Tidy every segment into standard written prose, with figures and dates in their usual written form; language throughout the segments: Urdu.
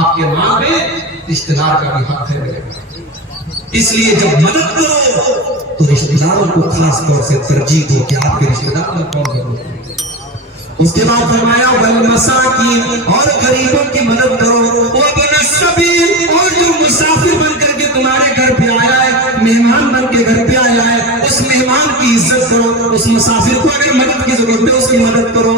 آپ کے مال میں رشتہ دار کا بھی حق ہے. اس لیے جب مدد کرو تو رشتہ داروں کو خاص طور سے ترجیح دو کہ آپ کے رشتہ دار میں کون ضرورت ہے. اس کے بعد فرمایا والمساکین، اور غریبوں کی مدد کرو، وابن السبیل، اور جو مسافر بن کر کے تمہارے گھر پہ آیا ہے، مہمان بن کے گھر پہ آیا ہے، اس مہمان کی عزت کرو. اس مسافر کو اگر مدد کی ضرورت ہے اس کی مدد کرو.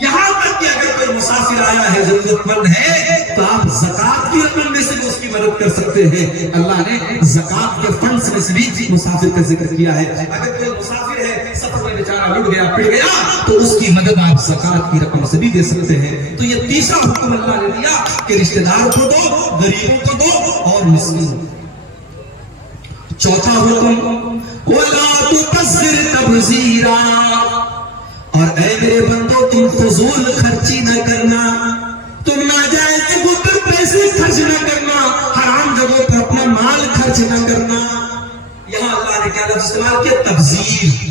یہاں تک کہ اگر کوئی مسافر آیا ہے ضرورت مند ہے تو آپ زکات کی رقم میں سے اس کی مدد کر سکتے ہیں. اللہ نے زکات کے فنڈز میں سے بھی مسافر کا ذکر کیا ہے. اگر کوئی مسافر ہے سفر میں بیچارہ لٹ گیا پڑ گیا تو اس کی مدد آپ زکات کی رقم سے بھی دے سکتے ہیں. تو یہ تیسرا حکم اللہ نے دیا کہ رشتہ داروں کو دو، غریبوں کو دو اور مسکینوں. چوتھا حکم وَلَا تُبَذِّرْ تَبْذِيرًا، اور اے میرے بندو تم فضول خرچی نہ کرنا، تم ناجائز جگہوں پر پیسے خرچ نہ کرنا، حرام جگہوں پر اپنا مال خرچ نہ کرنا. یہاں اللہ نے کیا لفظ استعمال کیا؟ تبذیر.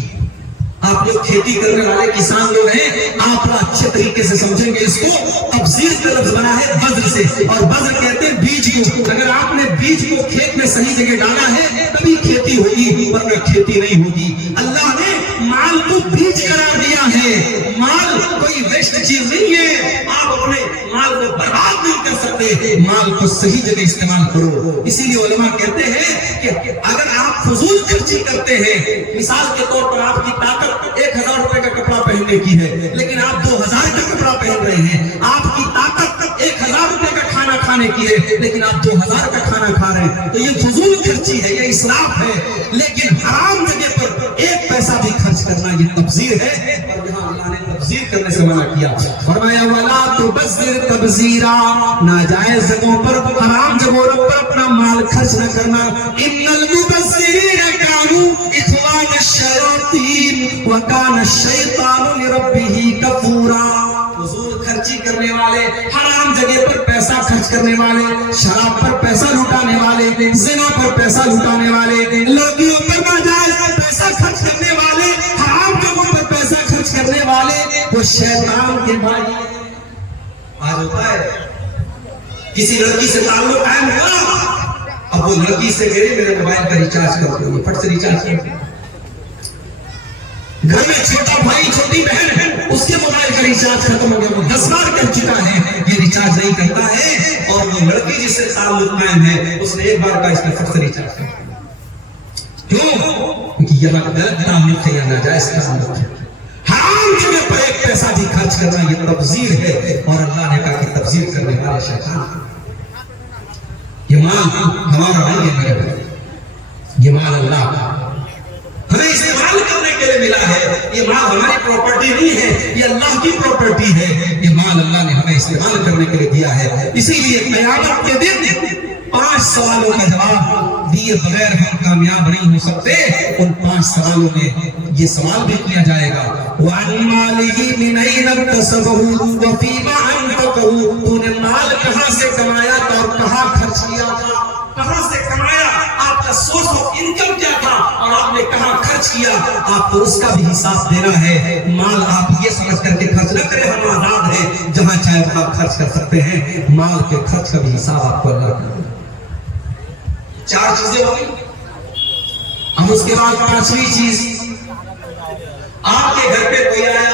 آپ لوگ کھیتی کرنے والے کسان لوگ ہیں، آپ اچھے طریقے سے سمجھیں گے اس کو. تبذیر کا لفظ بنا ہے بذر سے، اور بذر کہتے ہیں بیج کو. اگر آپ نے بیج کو کھیت میں صحیح جگہ ڈالا ہے تبھی کھیتی ہوگی، ورنہ کھیتی نہیں ہوگی. اللہ نے مال کو بیج قرار دیا ہے. مال کوئی ویسٹ چیز نہیں ہے، آپ اپنے مال کو برباد نہیں کر سکتے. مال کو صحیح جگہ استعمال کرو. اسی لیے علماء کہتے ہیں کہ اگر آپ فضول خرچی کرتے ہیں، مثال کے طور پر آپ کی طاقت 1000 روپے کا کپڑا پہننے کی ہے لیکن آپ 2000 کا کپڑا پہن رہے ہیں، آپ کی طاقت 1000 روپے کا کھانا کھانے کی ہے لیکن آپ 2000 کا کھانا کھا رہے ہیں، تو یہ فضول خرچی ہے، یہ اسراف ہے. لیکن حرام جگہ پر ایک پیسہ بھی خرچ کرنا یہ تبذیر ہے، اور یہاں اللہ نے تبذیر کرنے سے منع کیا. فرمایا وَلَا تُبَذِّرْ تَبْذِيرًا، ناجائز جگہوں پر، حرام جگہوں پر اپنا مال خرچ نہ کرنا. إِنَّ الْمُبَذِّرِينَ كَانُوا إِخْوَانَ الشَّيَاطِينِ وَكَانَ الشَّيْطَانُ لِرَبِّهِ كَفُورًا. فضول خرچی کرنے والے، حرام جگہ پر پیسہ خرچ کرنے والے، شراب پر پیسہ لٹانے والے، زنا پر پیسہ لٹانے والے، لڑکیوں پر ناجائز پیسہ خرچ کرنے والے، حرام جگہوں پر پیسہ خرچ کرنے والے، وہ شیطان کے بھائی. آج ہوتا ہے کسی لڑکی سے تعلق قائم ہوا، اب وہ لڑکی سے میرے موبائل کا ریچارج کر دو، پھٹ سے ریچارج کر دو. گھر میں چھوٹا بھائی چھوٹی بہن ہے، اس کے موبائل کا ریچارج ختم ہو گیا، وہ 10 بار کر چکا ہے، یہ ریچارج نہیں کرتا ہے. اور وہ لڑکی جس سے تعلق قائم ہے اس نے ایک بار کا اس میں فٹ سے ریچارج کر دیا. کیوں؟ کیونکہ یہ غلط تعلق ہے یا ناجائز تعلق ہے. حرام جگہ پر ایک پیسہ بھی خرچ کرنا یہ تبذیر ہے، اور اللہ نے کہا کہ تبذیر کرنے والے شیطان. یہ مال ہمارا نہیں ہے میرے بھائی، یہ مال اللہ کا، ہمیں استعمال کرنے کے لیے ملا ہے. یہ مال ہماری پراپرٹی نہیں ہے، یہ اللہ کی پراپرٹی ہے. یہ مال اللہ نے ہمیں استعمال کرنے کے لیے دیا ہے. اسی لیے قیامت کے دن 5 سوالوں کا جواب دیے بغیر ہم کامیاب نہیں ہو سکتے. ان 5 سوالوں میں یہ سوال بھی کیا جائے گا وَعَنْ مَالِهِ مِنْ أَيْنَ اكْتَسَبَهُ وَفِيمَا أَنْفَقَهُ، تو نے مال کہاں سے کمایا تھا اور کہاں خرچ کیا تھا. کہاں سے کمایا، آپ کا سورس آف انکم کیا تھا، اور آپ نے کہاں خرچ کیا. آپ کو اس کا بھی حساب دینا ہے. مال آپ یہ سمجھ کر کے خرچ نہ کریں ہم آزاد ہیں، جہاں چاہے وہاں خرچ کر سکتے ہیں. مال کے خرچ کا بھی حساب آپ کو اللہ کرے. 4 چیزیں ہو گئی. اب اس کے بعد 5ویں چیز، آپ کے گھر پہ کوئی آیا،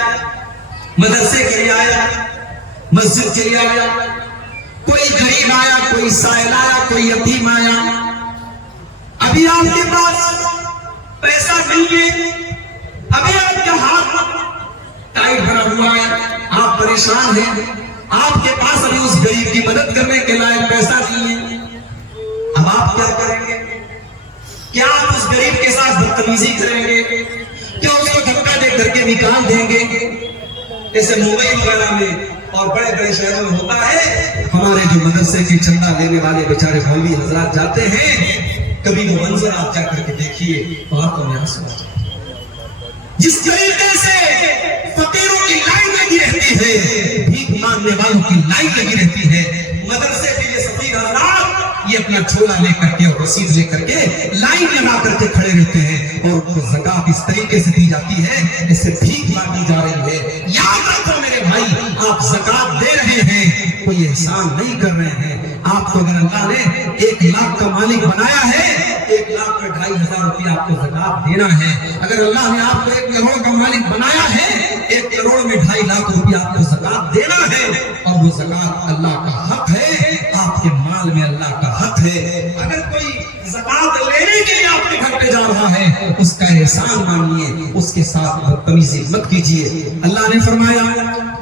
مدرسے کے لیے آیا، مسجد کے لیے آیا، کوئی غریب آیا، کوئی سائل آیا، کوئی یتیم آیا. ابھی آپ کے پاس پیسہ نہیں ہے، ابھی آپ کا ہاتھ ٹائٹ بنا ہوا ہے، آپ پریشان ہیں، آپ کے پاس ابھی اس غریب کی مدد کرنے کے لائق پیسہ نہیں ہے. اب آپ کیا کریں گے؟ کیا آپ اس غریب کے ساتھ بدتمیزی کریں گے؟ کیا اس کو دھکا دے کر کے نکال دیں گے؟ جیسے ممبئی وغیرہ میں اور بڑے بڑے شہروں میں ہوتا ہے، ہمارے جو مدرسے کے چندہ لینے والے بیچارے مولوی حضرات جاتے ہیں، کبھی وہ منظر آپ جا کر کے دیکھیے تو آپ کو محسوس ہو جائے جس طریقے سے فقیروں کی لائن لگی رہتی ہے، بھیک مانگنے والوں کی لائن لگی رہتی ہے. مدرسے کے یہ فقیر حضرات یہ اپنا چھولا لے کر کے اور رسید لے کر کے لائن لگا کر کے کھڑے رہتے ہیں، اور ان کو زکات اس طریقے سے دی جاتی ہے جیسے بھیک مانگی جا رہی ہے. یاد رکھو میرے بھائی، آپ زکات دے رہے ہیں کوئی احسان نہیں کر رہے ہیں. آپ کو اگر اللہ نے 1 لاکھ کا مالک بنایا ہے, 1 لاکھ کا 2,500 روپیہ آپ کو زکات دینا ہے. اگر اللہ نے آپ کو 1 کروڑ کا مالک بنایا ہے, 1 کروڑ میں 2.5 لاکھ روپیہ آپ کو زکات دینا ہے, اور وہ زکات اللہ کا حق ہے, آپ کے مال میں اللہ کا حق ہے. اگر کوئی زکات لینے کے لیے آپ کے گھر پہ جا رہا ہے, اس کا احسان مانیے, اس کے ساتھ بدتمیزی مت کیجیے. اللہ نے فرمایا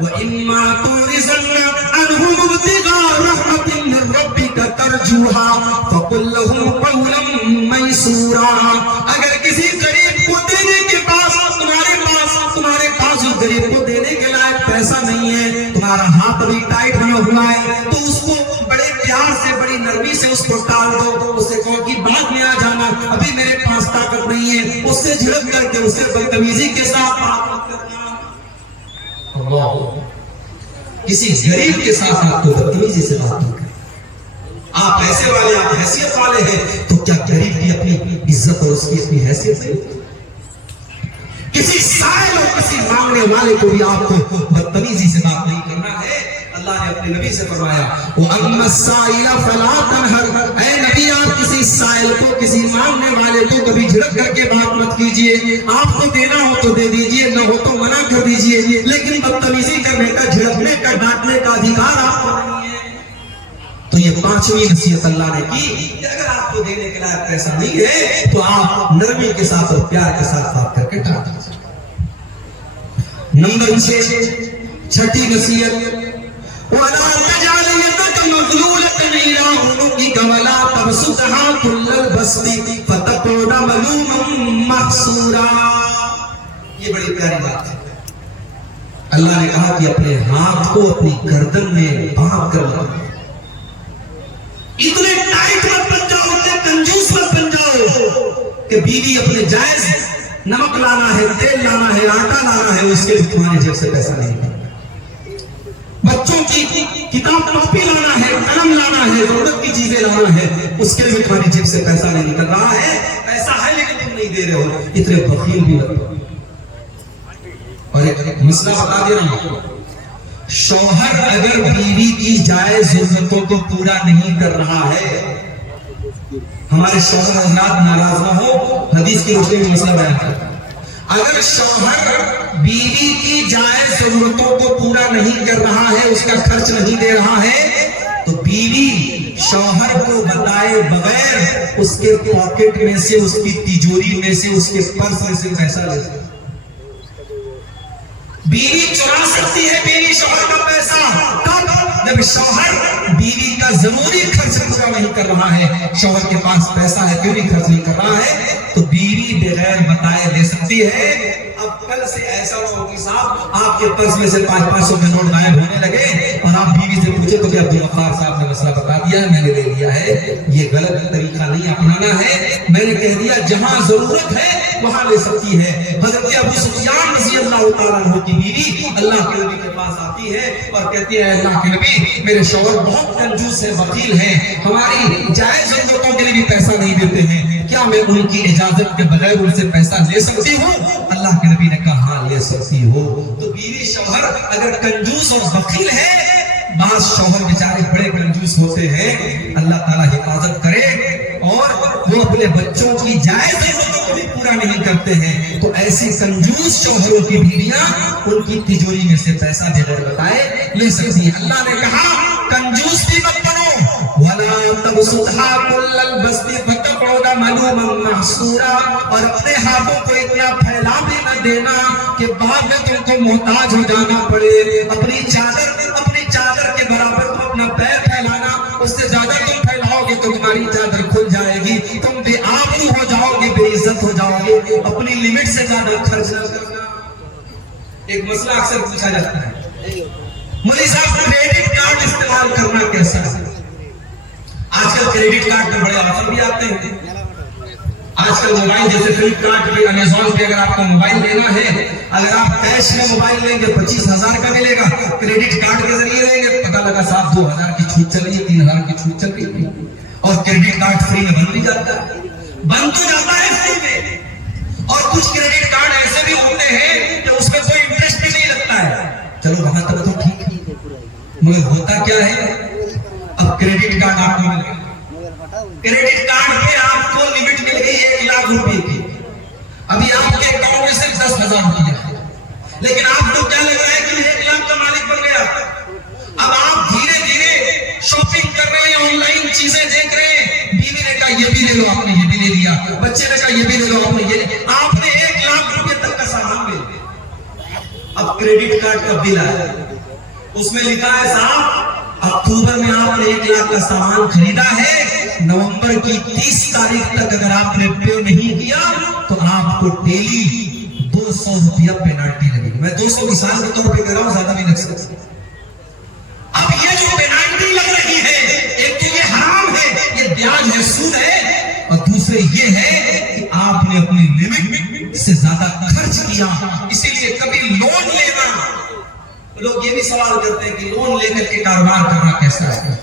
وَإِمَّا تُعْرِضَنَّ عَنْهُمُ ابْتِغَاءَ رَحْمَةٍ مِّن رَّبِّكَ تَرْجُوهَا فَقُل لَّهُ قَوْلًا مَّيْسُورًا. اگر کسی غریب کو دینے کے پاس تمہارے پاس اس غریب کو دینے کے لائق پیسہ نہیں ہے, تمہارا ہاتھ ابھی ٹائٹ بنا ہوا ہے, تو اس کو بڑے پیار سے, بڑی نرمی سے اس کو ٹال دو. اس سے کہو کہ بعد میں آ جانا, ابھی میرے پاس طاقت نہیں ہے. اس سے جھڑپ کر کے, اس سے بدتمیزی کے ساتھ بات کرنا. کسی غریب کے ساتھ آپ کو بدتمیزی سے بات نہیں کرنا. آپ پیسے والے, آپ حیثیت والے ہیں, تو کیا غریب کی اپنی عزت اور اس کی اپنی حیثیت نہیں؟ کسی سائل اور کسی مانگنے والے کو بھی آپ کو بدتمیزی سے بات نہیں کرنا ہے. اللہ نے اپنے نبی سے فرمایا وَأَمَّا السَّائِلَ فَلَا تَنْهَرْ. اے نبی, آپ کسی سائل کو, کسی مانگنے والے کو کبھی جھڑک کر کے بات مت کیجیے. آپ کو دینا ہو تو دے دیجیے, نہ ہو تو منع کر دیجیے, لیکن بدتمیزی کرنے کا, جھڑکنے کا, ڈانٹنے کا ادھیکار آپ کو نہیں ہے. تو یہ 5ویں نصیحت اللہ نے کی کہ اگر آپ کو دینے کے لائق پیسہ نہیں ہے تو آپ نرمی کے ساتھ اور پیار کے ساتھ بات کر کے ڈانٹ دیجیے. نمبر 6, چھٹی نصیحت وَلَا تَجْعَلْ يَدَكَ مَغْلُولَةً إِلَىٰ عُنُقِكَ وَلَا تَبْسُطْهَا كُلَّ الْبَسْطِ فَتَقْعُدَ مَلُومًا مَحْسُورًا. یہ بڑی پیاری بات ہے. اللہ نے کہا کہ اپنے ہاتھ کو اپنی گردن میں باندھ کر رکھو. اتنے ٹائٹ مت بن جاؤ, اتنے کنجوس مت بن جاؤ کہ بیوی اپنے جائز نمک لانا ہے, تیل لانا ہے, آٹا لانا ہے, اس کے لیے تمہارے جیب سے پیسہ نہیں ہے. بچوں کی کتاب کاپی لانا ہے, قلم لانا ہے, ضرورت کی چیزیں لانا ہے, اس کے لیے تمہاری جیب سے پیسہ نہیں نکل رہا ہے. پیسہ ہے لیکن تم نہیں دے رہے ہو. اتنے بخیل بھی مت بنو. اور ایک مسئلہ بتا دے رہا ہوں, شوہر اگر بیوی کی جائز ضرورتوں کو پورا نہیں کر رہا ہے, ہمارے شوہر حضرات ناراض نہ ہو, حدیث کی روشنی میں مسئلہ بیان کرتا. اگر شوہر بیوی کی جائز ضرورتوں کو پورا نہیں کر رہا ہے, اس کا خرچ نہیں دے رہا ہے, تو بیوی شوہر کو بتائے بغیر اس کے پاکٹ میں سے, اس کی تجوری میں سے, اس کے پرس میں سے پیسہ لے سکتی. بیوی چرا سکتی ہے بیوی شوہر کا پیسہ جب شوہر بیوی کا ضروری خرچ پورا نہیں کر رہا ہے. شوہر کے پاس پیسہ ہے پھر بھی خرچ نہیں کر رہا ہے, تو بیوی بغیر بتائے لے سکتی ہے. اب کل سے ایسا ہو کہ صاحب آپ کے پرس میں سے 500 کے نوٹ غائب ہونے لگے اور آپ بیوی سے پوچھے تو کہ عبدالغفار صاحب نے مسئلہ بتا دیا ہے, میں نے لے لیا ہے. یہ غلط طریقہ نہیں اپنانا ہے. میں نے کہہ دیا جہاں ضرورت ہے وہاں لے سکتی ہے. حضرت ابو سفیان رضی اللہ تعالیٰ عنہ کی بیوی اللہ کے نبی کے پاس آتی ہے اور کہتی ہے اللہ کے نبی, میرے شوہر بہت کنجوس ہے, وکیل ہیں, ہماری جائز ضرورتوں کے لیے بھی پیسہ نہیں دیتے ہیں, کیا میں ان کی اجازت کے بغیر ان سے پیسہ لے سکتی ہوں؟ اللہ کے نبی نے کہا ہاں لے سکتی ہو. تو بیوی شوہر اگر کنجوس اور بخیل ہے, بعض شوہر بیچارے بڑے کنجوس ہوتے ہیں, اللہ تعالیٰ حفاظت کرے, اور وہ اپنے بچوں کی جائز ضرورتوں کو بھی پورا نہیں کرتے ہیں, تو ایسے کنجوس شوہروں کی بیویاں ان کی تجوری میں سے پیسہ بغیر بتائے لے سکتی ہیں. اللہ نے کہا کنجوس بھی مت بنو, وَلَا تَبْسُطْهَا كُلَّ الْبَسْطِ فَتَقْعُدَ مَلُومًا مَحْسُورًا. اور اپنے ہاتھوں کو اتنا پھیلا بھی نہ دینا کہ بعد میں تم کو محتاج ہو جانا پڑے. اپنی چادر کے برابر تم اپنا پیر پھیلانا, اس سے زیادہ تم پھیلاؤ گے تو تمہاری چادر کھل جائے گی, تم بے آبرو ہو جاؤ گے, بے عزت ہو جاؤ گے. اپنی لمٹ سے زیادہ خرچ نہ کرنا. ایک مسئلہ اکثر پوچھا جاتا ہے, مولوی صاحب کریڈٹ کارڈ استعمال کرنا کیسا ہے؟ آج کل کریڈٹ کارڈ میں بڑے آفر بھی آتے ہیں. آج کل موبائل جیسے فلپ کارٹ پہ, امیزون پہ اگر آپ کو موبائل لینا ہے, اگر آپ کیش میں موبائل لیں گے 25,000 کا ملے گا, کریڈٹ کارڈ کے ذریعے لیں گے پتہ لگا صاحب 2,000 کی چھوٹ چل رہی ہے, 3,000 کی چھوٹ چل رہی ہے, اور کریڈٹ کارڈ فری میں بن بھی جاتا ہے. بن تو جاتا ہے فری میں, اور کچھ کریڈٹ کارڈ ایسے بھی ہوتے ہیں کہ اس میں کوئی انٹرسٹ بھی نہیں لگتا ہے. چلو وہاں تک تو ٹھیک ہے, مگر ہوتا کیا ہے، اب کریڈٹ کارڈ آپ کو مل گیا، کریڈٹ کارڈ پہ آپ کو لمٹ مل گئی 1 لاکھ روپے کی، ابھی آپ کے اکاؤنٹ میں صرف 10,000 روپیہ ہے، لیکن آپ کو کیا لگ رہا ہے کہ میں 1 لاکھ کا مالک بن گیا۔ اب آپ دھیرے دھیرے شاپنگ کر رہے ہیں، آن لائن چیزیں دیکھ رہے ہیں، بیوی نے کہا یہ بھی لے لو، آپ نے یہ بھی لے لیا، بچے نے کہا یہ بھی لے لو، آپ نے یہ لیا، آپ نے 1 لاکھ روپے تک کا سامان لے لیا۔ اب کریڈٹ کارڈ کا بل آیا، اس میں لکھا ہے صاحب اکتوبر میں آپ نے 1 لاکھ کا سامان خریدا ہے، نومبر کی 30 تاریخ تک اگر آپ نے پے نہیں کیا تو آپ کو ڈیلی 200 روپیہ پینالٹی لگے گی۔ میں 200 مثال کے طور پہ کہہ رہا ہوں، زیادہ بھی لگ سکتا۔ اب یہ جو پینالٹی لگ رہی ہے، ایک تو یہ حرام ہے، یہ بیاج ہے، سود ہے، اور دوسرے یہ ہے کہ آپ نے اپنی لمٹ سے زیادہ خرچ کیا۔ اسی لیے کبھی لون لینا، لوگ یہ بھی سوال کرتے ہیں کہ لون لے کر کے کاروبار کرنا کیسا ہے۔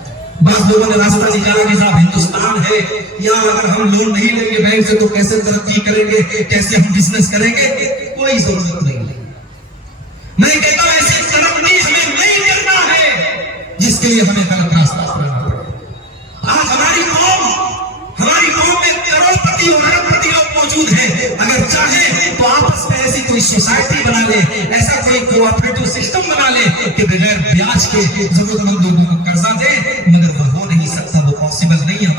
بعض لوگوں نے راستہ نکالا کہ صاحب ہندوستان ہے، یا اگر ہم لون نہیں لیں گے بینک سے تو کیسے ترقی کریں گے، کیسے ہم بزنس کریں گے؟ کوئی ضرورت نہیں ہے۔ میں کہتا ہوں ایسی ترقی ہمیں نہیں کرنا ہے جس کے لیے ہمیں غلط راستہ اپنانا پڑے۔ آج ہماری قوم میں کروڑپتی اور اربپتی لوگ موجود ہیں، اگر چاہیں تو آپس میں ایسی کوئی سوسائٹی بنا لے، ایسا کوئی کوآپریٹو سسٹم بنا لے کہ بغیر بیاج کے ضرورت مند لوگوں کو قرضہ دے، مگر وہ ہو نہیں سکتا، وہ پاسبل نہیں ہے۔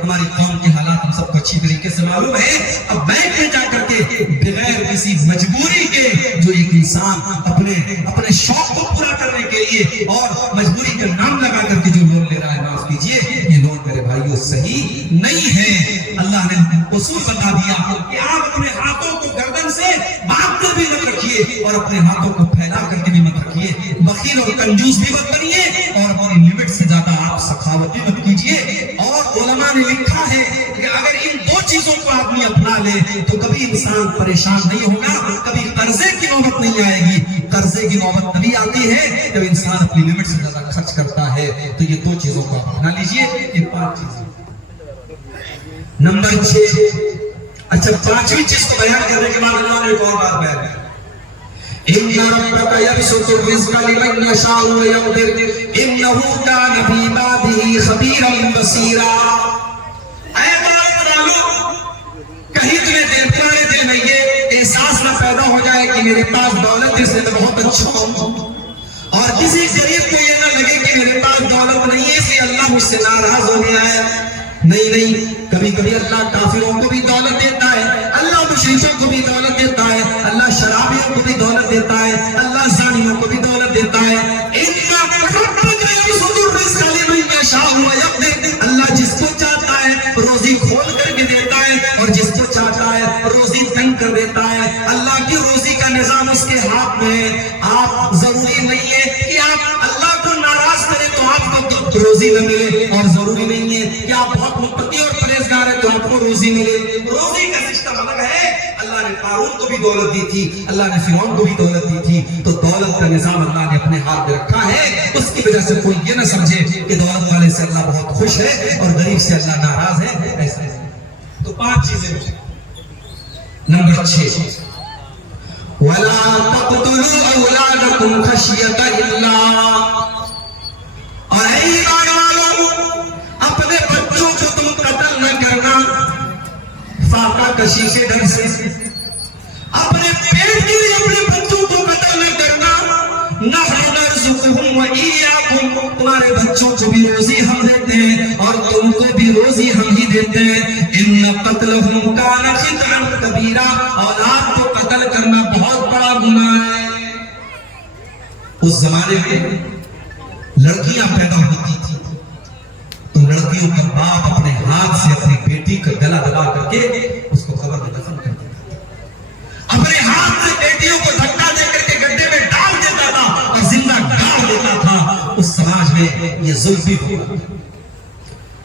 ہماری قوم کے حالات ہم سب کو اچھی طریقے سے معلوم ہے۔ اب بینک میں جا کر کے بغیر کسی مجبوری کے جو ایک انسان اپنے شوق کو پورا کرنے کے لیے اور مجبوری کا نام لگا کر کے جو لون لے رہا ہے، معاف کیجیے، یہ لون میرے بھائیوں صحیح نہیں ہے۔ اللہ نے اصول بتا دیا کہ آپ اپنے ہاتھوں کو گردن سے باندھ کر بھی مت رکھیے اور اپنے ہاتھوں کو پھیلا کر کے بھی مت رکھیے، بخیل اور کنجوس بھی مت بنیے، اور اپنی لمٹ سے زیادہ آپ سخاوت بھی مت کیجیے۔ اور علماء نے لکھا ہے کہ اگر ان 2 چیزوں کو آدمی اپنا لے تو کبھی انسان پریشان نہیں ہوگا، کبھی قرضے کی نوبت نہیں آئے گی۔ قرضے کی نوبت تبھی آتی ہے جب انسان اپنی لمٹ سے زیادہ خرچ کرتا ہے۔ تو یہ 2 چیزوں کو اپنا لیجیے، یہ 5 چیزیں۔ نمبر 6، اچھا 5ویں چیز کو بیان کرنے کے بعد اللہ نے ایک اور بات بیان کی، ان ربک یبسط الرزق لمن یشاء ویقدر انہ کان بعبادہ خبیرا بصیرا۔ اے بات والو، کہیں تمہارے دل میں یہ احساس نہ پیدا ہو جائے کہ میرے پاس دولت ہے، میں بہت اچھا ہوں، اور کسی غریب کو یہ نہ لگے کہ میرے پاس دولت نہیں ہے اس لیے اللہ مجھ سے ناراض ہو گیا ہے۔ نہیں، کبھی کبھی اللہ کافروں کو بھی دولت دیتا ہے، اللہ مشرکوں کو بھی دولت دیتا ہے، اللہ شرابیوں کو بھی دولت دیتا ہے، اللہ زانیوں کو بھی دولت دیتا ہے۔ اللہ جس کو چاہتا ہے روزی کھول کر کے دیتا ہے، اور جس کو چاہتا ہے روزی تنگ کر دیتا ہے۔ اللہ کی روزی کا نظام اس کے ہاتھ میں ہے۔ آپ ضروری نہیں ہے کہ آپ اللہ کو ناراض کریں تو آپ کو روزی نہ ملے، اور ضروری نہیں ہے کہ آپ بہت متقی اور پرہیزگار ہیں تو آپ کو روزی ملے۔ روزی کا سسٹم الگ ہے۔ اللہ نے قارون کو بھی دولت دی تھی، اللہ نے فرعون کو بھی دولت دی تھی، تو دولت کا نظام اللہ نے اپنے ہاتھ میں رکھا ہے۔ اس کی وجہ سے کوئی یہ نہ سمجھے کہ دولت والے سے اللہ بہت خوش ہے اور غریب سے اللہ ناراض ہے، ایسا ہے۔ تو 5 چیزیں۔ نمبر 6، وَلَا تَقْتُلُوا أَوْلَادَكُمْ خَشْيَةَ إِمْلَاقٍ۔ اور اے ایمان والو، اپنے بچوں کو تم قتل نہ کرنا فاقہ کشی کے ڈر سے، اپنے پیٹ کے لیے اپنے بچوں کو قتل نہ کرنا۔ نحن نرزقهم وإياكم، تمہارے بچوں کو بھی روزی ہم دیتے ہیں اور تم کو بھی روزی ہم ہی دیتے ہیں۔ ان قتلهم كان خطئا كبيرا، اولاد کو قتل کرنا بہت بڑا گناہ ہے۔ اس زمانے میں لڑکیاں پیدا ہوتی تھی تو لڑکیوں کا باپ اپنے ہاتھ سے اپنی بیٹی کا گلا دبا کر کے اس کو قبر میں دفن کر دیتا تھا، اپنے ہاتھ سے بیٹیوں کو دھکا دے کر کے گڈھے میں ڈال دیتا تھا اور زندہ گاڑ دیتا تھا۔ اس سماج میں یہ ظلم بھی ہوا۔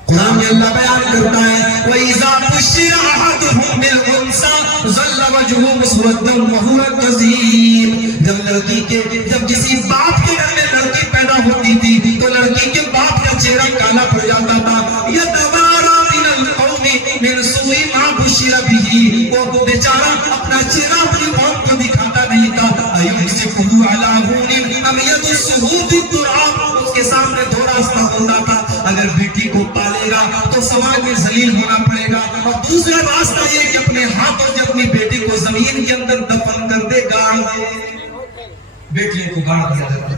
قرآن میں اللہ بیان کرتا ہے وَإِذَا بُشِّرَ أَحَدُهُم بِالْأُنثَىٰ ظَلَّ وَجْهُهُ مُسْوَدًّا وَهُوَ كَظِيمٌ۔ جب کسی باپ کے گھر میں لڑکی پیدا ہوتی تھی تو لڑکی کے باپ کا چہرہ کالا پڑ جاتا تھا۔ يَتَوَارَىٰ مِنَ الْقَوْمِ مِنْ سُوءِ مَا بُشِّرَ بِهِ، وہ بیچارہ اپنا چہرہ اپنی قوم کو دکھاتا نہیں تھا۔ أَيُمْسِكُهُ عَلَىٰ هُونٍ أَمْ يَدُسُّهُ فِي التُّرَابِ، اس کے میں دو راستہ ہوتا تھا، اگر بیٹی کو پالے گا تو سماج میں ذلیل ہونا پڑے گا، اور دوسرا راستہ یہ کہ اپنے ہاتھوں سے اپنی بیٹی کو زمین کے اندر دفن کر دے، گاڑ دے، بیٹیوں کو گاڑ دیا جاتا۔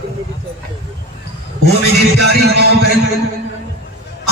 وہ میری پیاری ماں بہن،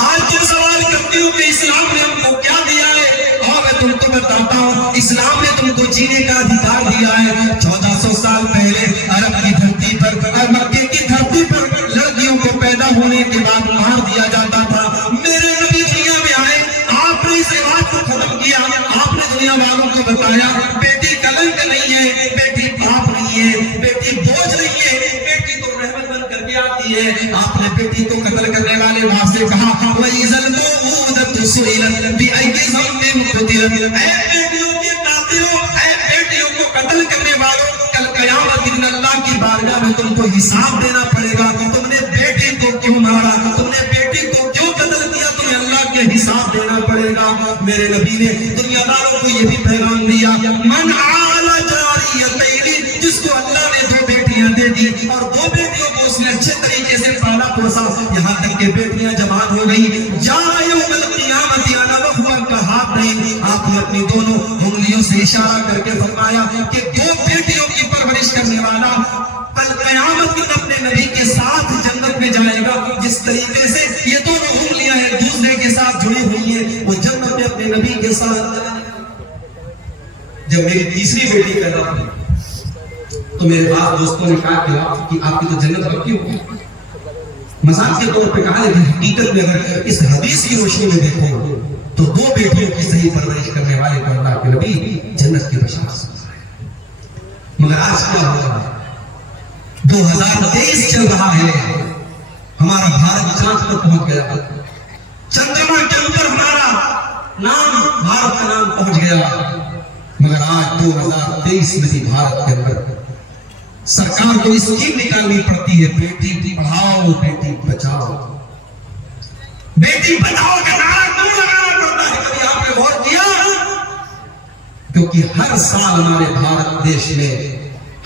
آج جو سوال کرتی ہوں کہ اسلام نے ہم کو کیا دیا ہے، اور میں تم کو بتاتا ہوں اسلام نے تم کو جینے کا ادھیکار دیا ہے۔ 1400 سال پہلے عرب کی دھرتی پر اور مکے کی دھرتی پر لڑکیوں کو پیدا ہونے کے بعد مار دیا جاتا تھا۔ میرے نبی دنیا میں آئے، آپ نے اس رواج کو ختم کیا، آپ نے دنیا والوں کو بتایا بیٹی کلنک نہیں ہے، بیٹی پاپ نہیں ہے، بیٹی بوجھ نہیں ہے، بیٹی تو رحمت بن کر کے آتی ہے۔ آپ نے بیٹی کو قتل کرنے والے باپ سے کہا وَإِذَا الْمَوْءُودَةُ سُئِلَتْ بِأَيِّ ذَنبٍ قُتِلَتْ، اے بیٹیوں کے قاتلوں، اے بیٹیوں کو قتل کرنے والوں، کل قیامت دن اللہ کی بارگاہ میں تم کو حساب دینا پڑے گا، تم نے بیٹی کو کیوں مارا، تم نے بیٹی کو کیوں قتل کیا، تمہیں اللہ کے حساب دینا پڑے گا۔ میرے نبی نے دنیا داروں کو یہ بھی پیغام دیا، من عال جاریتین، جس کو اللہ نے دو بیٹیاں دے دی اور دو بیٹیوں کو اس نے اچھے طریقے سے پالا پوسا، یہاں تک کہ بیٹیاں جوان ہو گئی، جا یوم القیامت انا وهو کا ہاتھ نہیں، آپ نے اپنی دونوں انگلیوں سے اشارہ کر کے فرمایا کہ دو بیٹیوں کی پرورش کرنے والا کل قیامت کے اپنے نبی کے ساتھ جنت میں جائے گا۔ جس طریقے سے یہ دونوں انگلیاں ایک دوسرے کے ساتھ جڑی ہوئی ہیں، وہ جنت میں اپنے نبی کے ساتھ جائے گا۔ جب میری تیسری بیٹی پیدا ہوئی تو میرے بعض دوستوں نے کہا کہ آپ کی تو جنت پکی ہوگی، مذاق کے طور پہ کہا، لیکن حقیقت میں اگر اس حدیث کی روشنی میں دیکھو تو دو بیٹیوں کی صحیح پرورش کرنے والے کو اللہ کے نبی جنت کی بشارت سنا رہے ہیں۔ مگر آج کیا ہو رہا ہے؟ 2023 چل رہا ہے، ہمارا بھارت چاند پر پہنچ گیا، چندرما کے اوپر ہمارا نام، بھارت کا نام پہنچ گیا، مگر آج 2023 میں بھی بھارت کے اندر سرکار کو اسکیم نکالنی پڑتی ہے، بیٹی پڑھاؤ بیٹی بچاؤ، بیٹی بچاؤ کا نعرہ کیوں لگانا پڑتا ہے؟ کبھی آپ نے غور کیا؟ کیونکہ ہر سال ہمارے بھارت دیش میں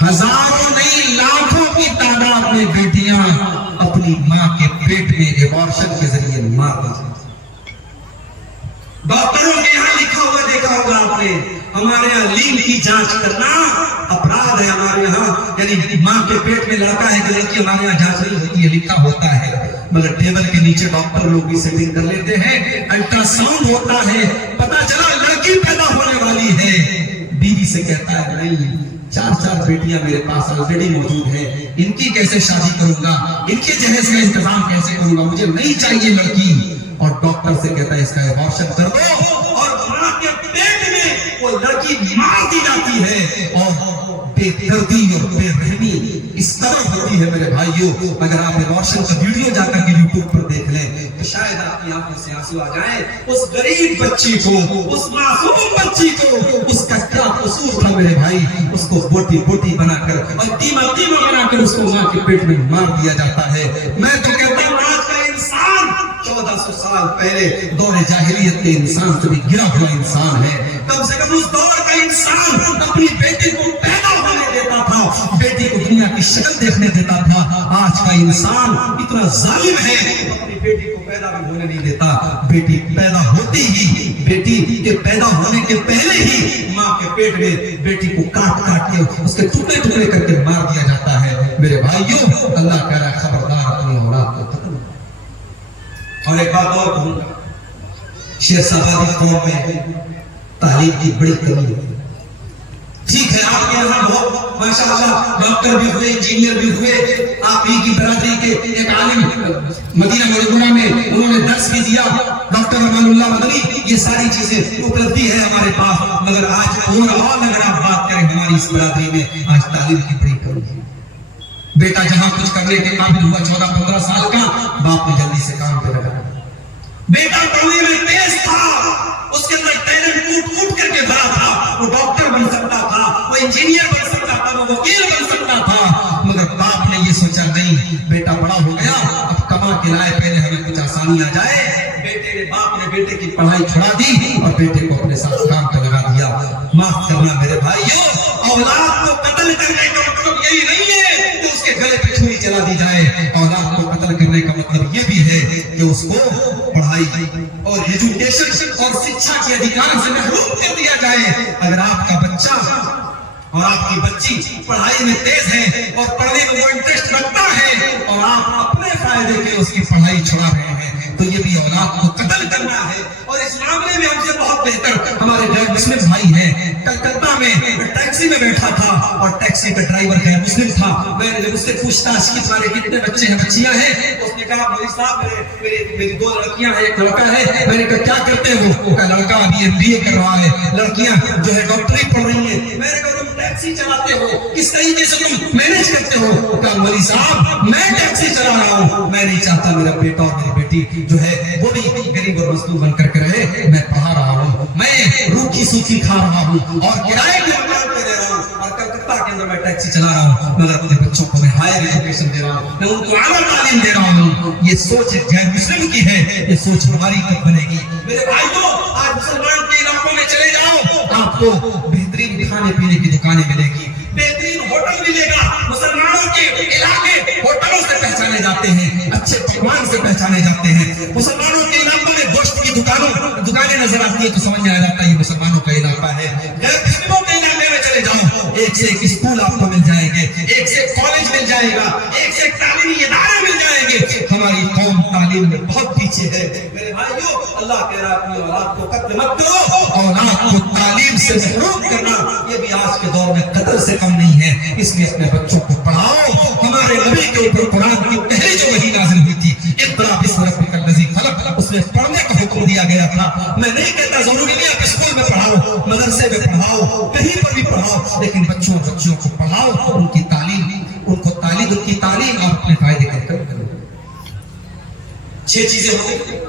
ہزاروں نہیں لاکھوں کی تعداد میں بیٹیاں اپنی ماں کے پیٹ میں ایبارشن کے ذریعے مار دی جاتی ہیں۔ ڈاکٹروں کے یہاں لکھا ہوا دیکھا ہوگا آپ نے، ہمارے یہاں لین کی جانچ کرنا اپرادھ ہے، ہمارے یہاں یعنی ماں کے پیٹ میں لڑکا ہے کہ لڑکی، ہمارے یہاں جانچ نہیں ہوتی ہے، لکھا ہوتا ہے، مگر ٹیبل کے نیچے ڈاکٹر لوگ بھی سیٹنگ کر لیتے ہیں، الٹرا ساؤنڈ ہوتا ہے، پتا چلا لڑکی پیدا ہونے والی ہے، بیوی سے کہتا ہے نہیں 4 بیٹیاں میرے پاس آلریڈی موجود ہیں، ان کی کیسے شادی کروں گا، ان کے جہیز کا انتظام کیسے کروں گا، مجھے نہیں چاہیے لڑکی، اور ڈاکٹر سے کہتا ہے اس کا ایبارشن کر دو، اور ماں کے پیٹ میں وہ لڑکی مار دی جاتی ہے، اور بے دردی اور بے رحمی اس طرح ہوتی ہے میرے بھائیوں۔ اگر آپ ایبارشن کا ویڈیو جا کر کے یوٹیوب پر دیکھ لیں تو شاید آپ کی آنکھوں سے آنسو آ جائیں، اس غریب بچی کو، اس معصوم بچی کو، اس کا کیا قصور تھا میرے بھائی، اس کو بوٹی بوٹی بنا کر اور قیمہ قیمہ بنا کر اس کو ماں کے پیٹ میں مار دیا جاتا ہے۔ میں تو کہتا ہوں آج کا انسان 1400 سال پہلے دور جاہلیت کے انسان سے بھی گرا ہوا انسان ہے، کم سے کم اس دور کا انسان اپنی بیٹی کو پیدا ہونے دیتا تھا، بیٹی کو دنیا کی شکل دیکھنے دیتا تھا۔ آج کا انسان اتنا ظالم ہے، اپنی بیٹی کو پیدا بھی ہونے نہیں دیتا، بیٹی پیدا ہوتی ہی، بیٹی کے پیدا ہونے کے پہلے ہی ماں کے پیٹ میں بیٹی کو کاٹ کاٹ کے اس کے ٹکڑے ٹکڑے کر کے مار دیا جاتا ہے۔ میرے بھائیوں، اللہ کہہ رہا ہے خبردار اپنی اولاد کو ختم۔ اور ایک بات اور کہوں گا، شیر صاحبادی قوم میں تعلیم کی بڑی کمی ہے۔ ٹھیک ہے آپ کے یہاں بہت ماشاءاللہ ڈاکٹر بھی ہوئے، انجینئر بھی ہوئے، آپ ہی کی برادری کے ایک عالم مدینہ منورہ میں انہوں نے درس بھی دیا، ڈاکٹر امان اللہ مدنی، یہ ساری چیزیں اپلبدھی ہے ہمارے پاس، مگر آج اوور آل اگر آپ بات کریں ہماری اس برادری میں آج تعلیم کی بڑی کمی ہے۔ بیٹا جہاں کچھ کرنے کے قابل ہوا 14-15 سال کا، باپ نے جلدی سے کام پہ لگا، بیٹا پڑھنے میں تیز تھا، اس کے اندر ٹیلنٹ اٹھ کر کے بھرا تھا، وہ ڈاکٹر بن سکتا تھا، وہ انجینئر بن سکتا تھا، وہ وکیل بن سکتا تھا، مگر باپ نے یہ سوچا نہیں، بیٹا بڑا ہو گیا، اب کما کے لائے، پہلے ہمیں کچھ آسانی آ جائے۔ باپ نے بیٹے کی پڑھائی چھڑا دی اور بیٹے کو اپنے ساتھ کام پہ لگا دیا۔ معاف کرنا میرے بھائیوں، اولاد کو قتل کرنے کا مطلب یہی نہیں ہے کہ اس کے گلے پہ چھری چلا دی جائے، اولاد کو قتل کرنے کا مطلب یہ بھی ہے کہ اس کو پڑھائی اور ایجوکیشن اور شکشا کے ادھیکار سے محروم کر دیا جائے۔ اگر آپ کا بچہ اور آپ کی بچی پڑھائی میں تیز ہے اور پڑھنے میں وہ انٹرسٹ رکھتا ہے اور آپ اپنے فائدے کے اس کی پڑھائی چھڑا رہے ہیں تو یہ بھی اولاد کو قتل کرنا ہے۔ اور اس معاملے میں ہم سے بہت بہتر ہمارے غیر مسلم بھائی ہیں۔ کلکتہ میں ٹیکسی میں بیٹھا تھا اور ٹیکسی کا ڈرائیور غیر مسلم تھا۔ میں نے جب اس سے پوچھتا کہ تمہارے کتنے بچے ہیں بچیاں ہیں، اس نے کہا مولوی صاحب میری 2 لڑکیاں ہیں، ایک لڑکا ہے۔ میں نے کہا کیا کرتے ہو؟ کہا لڑکا ابھی MBA کر رہا ہے، لڑکیاں جو ہے ڈاکٹری پڑھ رہی ہیں۔ میں نے کہا تم ٹیکسی چلاتے ہو، کس طریقے سے تم مینج کرتے ہو؟ کہا مولوی صاحب میں ٹیکسی چلا رہا ہوں، میں نہیں چاہتا میرا بیٹا اور میری بیٹی جو ہے وہ بھی غریب اور مظلوم بن کر کے رہے، میں پڑھا رہا ہوں، میں روکھی سوکھی کھا رہا ہوں اور کرائے کے مکان پہ رہ رہا ہوں اور کلکتہ کے اندر میں ٹیکسی چلا رہا ہوں، مگر اپنے بچوں کو میں ہائر ایجوکیشن دے رہا ہوں، میں ان کو اعلیٰ تعلیم دے رہا ہوں۔ یہ سوچ غیر مسلم کی ہے، یہ سوچ ہماری کب بنے گی؟ میرے بھائیوں، آج مسلمان کے علاقوں میں چلے جاؤ، آپ کو بہترین کھانے پینے کی دکانیں ملے گی، بہترین ہوٹل ملے گا۔ مسلمانوں کے علاقے ہوٹلوں سے پہچانے جاتے ہیں، اچھے پکوان سے پہچانے جاتے ہیں۔ مسلمانوں کے علاقوں میں گوشت کی دکانیں نظر آتی ہے تو سمجھ میں آ جاتا ہے یہ مسلمانوں کا علاقہ ہے۔ غیر مسلموں کے علاقے میں چلے جاؤ، ایک سے ایک اسکول آپ کو مل جائیں گے، ایک سے ایک کالج مل جائے گا، ایک سے ایک تعلیمی ادارے مل جائیں گے۔ ہماری قوم تعلیم میں بہت پیچھے ہے۔ میرے بھائیوں، اللہ کہہ رہا ہے اپنی اولاد کو قتل مت کرو، اولاد کو تعلیم سے محروم کرنا یہ بھی آج کے دور میں قتل سے کم نہیں ہے۔ اس لیے اپنے بچوں کو پڑھاؤ۔ ہمارے نبی کے اوپر قرآن کی پہلی جو وحی نازل ہوئی تھی، اقرأ باسم ربک الذی خلق، اس میں پڑھنے کا حکم دیا گیا تھا۔ میں نہیں کہتا ضروری نہیں آپ اسکول میں پڑھاؤ، مدرسے میں پڑھاؤ، کہیں پر بھی پڑھاؤ، لیکن بچوں کو پڑھاؤ، ان کی تعلیم اور اپنے فائدے کے لیے کرو۔ 6 چیزیں ہو گئی۔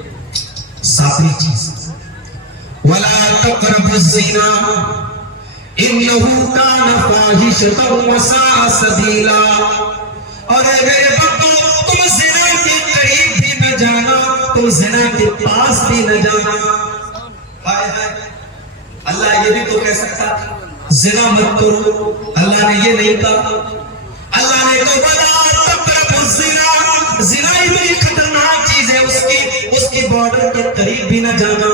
7ویں چیز، وَلَا تَقْرَبُوا الزِّنَا إِنَّهُ كَانَ فَاحِشَةً وَسَاءَ سَبِيلًا۔ اور اے میرے بندو، تم زنا کے قریب بھی نہ جانا، تم زنا کے پاس بھی نہ جانا۔ ہائے ہائے، اللہ یہ بھی تو کہہ سکتا تھا زنا مت کرو، اللہ نے یہ نہیں کہا۔ اللہ نے تو وَلَا تَقْرَبُوا الزِّنَا، زنا اتنی خطرناک چیز ہے، اس کی بارڈر کے قریب بھی نہ جانا۔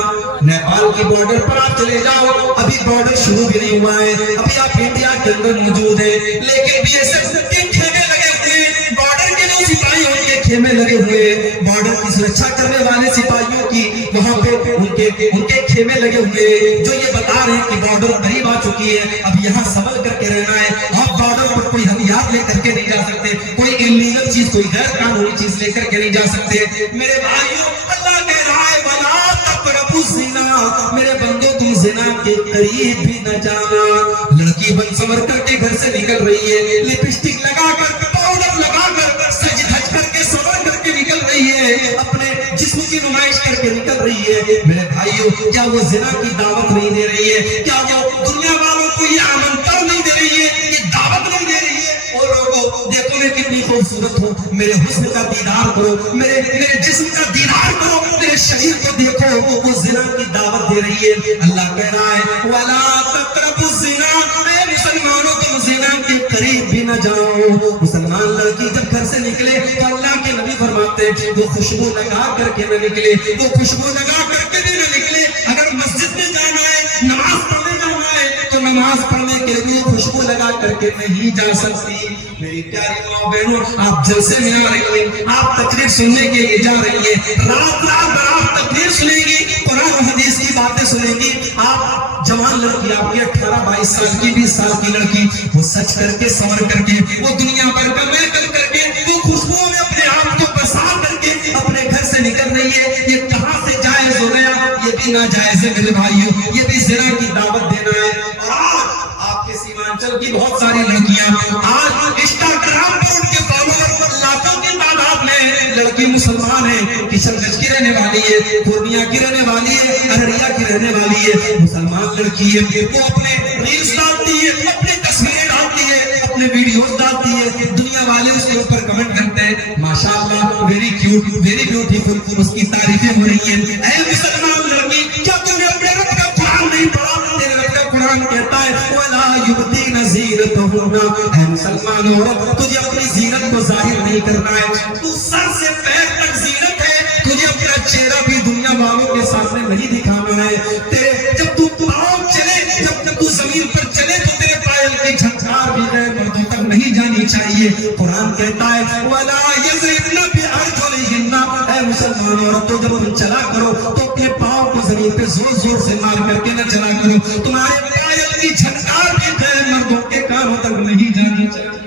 نیپال کی بارڈر پر آپ چلے جاؤ، ابھی بارڈر شروع بھی نہیں ہوا ہے، ابھی آپ انڈیا کے اندر موجود ہیں، لیکن BSF کے خیمے لگے ہوئے، بارڈر کے جو سپاہی ان کے خیمے لگے ہوئے، بارڈر کی سرکشا کرنے والے سپاہیوں کی وہاں پہ ان کے خیمے لگے ہوئے، جو یہ بتا رہے ہیں کہ بارڈر قریب آ چکی ہے، اب یہاں سنبھل کر کے رہنا ہے۔ آپ بارڈر پر کوئی ہتھیار لے کر کے نہیں جا سکتے، کوئی انلیگل چیز، کوئی غیر قانونی چیز لے کر کے نہیں جا سکتے۔ میرے بھائیوں، اللہ کہہ رہا ہے وَلَا تَقْرَبُوا الزِّنَا، میرے بندوں تم زنا کے قریب بھی نہ جانا۔ لڑکی بن سنور کر کے گھر سے نکل رہی ہے، لپسٹک لگا کر، پاؤڈر لگا کر، سج دھج کر کے، سنور کر کے نکل رہی ہے، اپنے جسم کی نمائش کر کے نکل رہی ہے۔ میرے بھائیوں، کیا وہ زنا کی دعوت نہیں دے رہی ہے؟ کیا وہ دنیا والوں کو یہ آمنترن نہیں دے رہی ہے، یہ دعوت نہیں دے رہی ہے؟ اور لوگوں دیکھو میں کتنی خوبصورت ہوں، میرے حسن کا دیدار کرو، میرے جسم کا دیدار کرو، میرے شریر کو دیکھو، وہ زنا کی دعوت دے رہی ہے۔ اللہ کہہ رہا ہے وَلَا تَقْرَبُوا الزِّنَا، اے مسلمانوں تم زنا کے قریب بھی نہ جاؤ۔ مسلمان لڑکی جب گھر سے نکلے تو اللہ کے نبی فرماتے وہ خوشبو لگا کر کے نہ نکلے، وہ خوشبو لگا کر کے بھی نہ نکلے۔ اگر مسجد میں جانا ہے، نماز پڑھنے جانا ہے تو نماز پڑھنے کے لیے خوشبو لگا کر کے نہیں جا سکتی۔ میری پیاری ماں بہنوں، آپ جلسے میں آ رہی ہیں، آپ تقریر سننے کے لیے جا رہی ہیں، رات آپ تقریر سنیں گی، قرآن و حدیث کی باتیں سنیں گی۔ آپ جوان لڑکی، آپ کی 18-22 سال کی 20 سال کی لڑکی، وہ سچ کر کے، سنور کر کے، وہ دنیا بھر کا محفل کر کے، وہ خوشبوؤں میں اپنے آپ کو بسا کر کے اپنے گھر سے نکل رہی ہے۔ یہ کہاں سے جائز ہو گیا؟ یہ بھی ناجائز ہے میرے بھائیوں، یہ بھی زنا کی دعوت دینا ہے۔ اور آپ کے سیمانچل کی بہت ساری لڑکیاں آج انسٹاگرام پر ان کے فالوور لاکھوں کی تعداد میں، لڑکی مسلمان ہے، کشن گنج کی رہنے والی ہے، پورنیہ کی رہنے والی ہے، ارریہ کی رہنے والی ہے، مسلمان لڑکی ہے، وہ اپنے ریلز ڈالتی ہے، اپنی تصویریں ڈالتی ہے، اپنے ویڈیوز ڈالتی ہے، دنیا والے اس کے اوپر کمنٹ کرتے ہیں ماشاءاللہ ویری کیوٹ، ویری بیوٹیفل، اس کی تعریفیں ہو رہی ہیں۔ اے مسلمان لڑکی، کیا تم نے اپنے رب کا قرآن نہیں پڑھا؟ تیرے رب کا قرآن کہتا ہے وَلَا يُبْدِينَ زِينَتَهُنَّ، اے مسلمان عورت، تجھے اپنی زینت کو ظاہر نہیں کرنا ہے، تو سر سے پیر چاہیے. قرآن کہتا ہے وَلَا يَضْرِبْنَ بِأَرْجُلِهِنَّ، اے مسلمان عورتوں جب تم چلا کرو تو اپنے پاؤں کو زمین پہ زور زور سے مار کر کے نہ چلا کرو. تمہارے پائل کی جھنکار بھی غیر مردوں کے کانوں تک نہیں جانی چاہیے.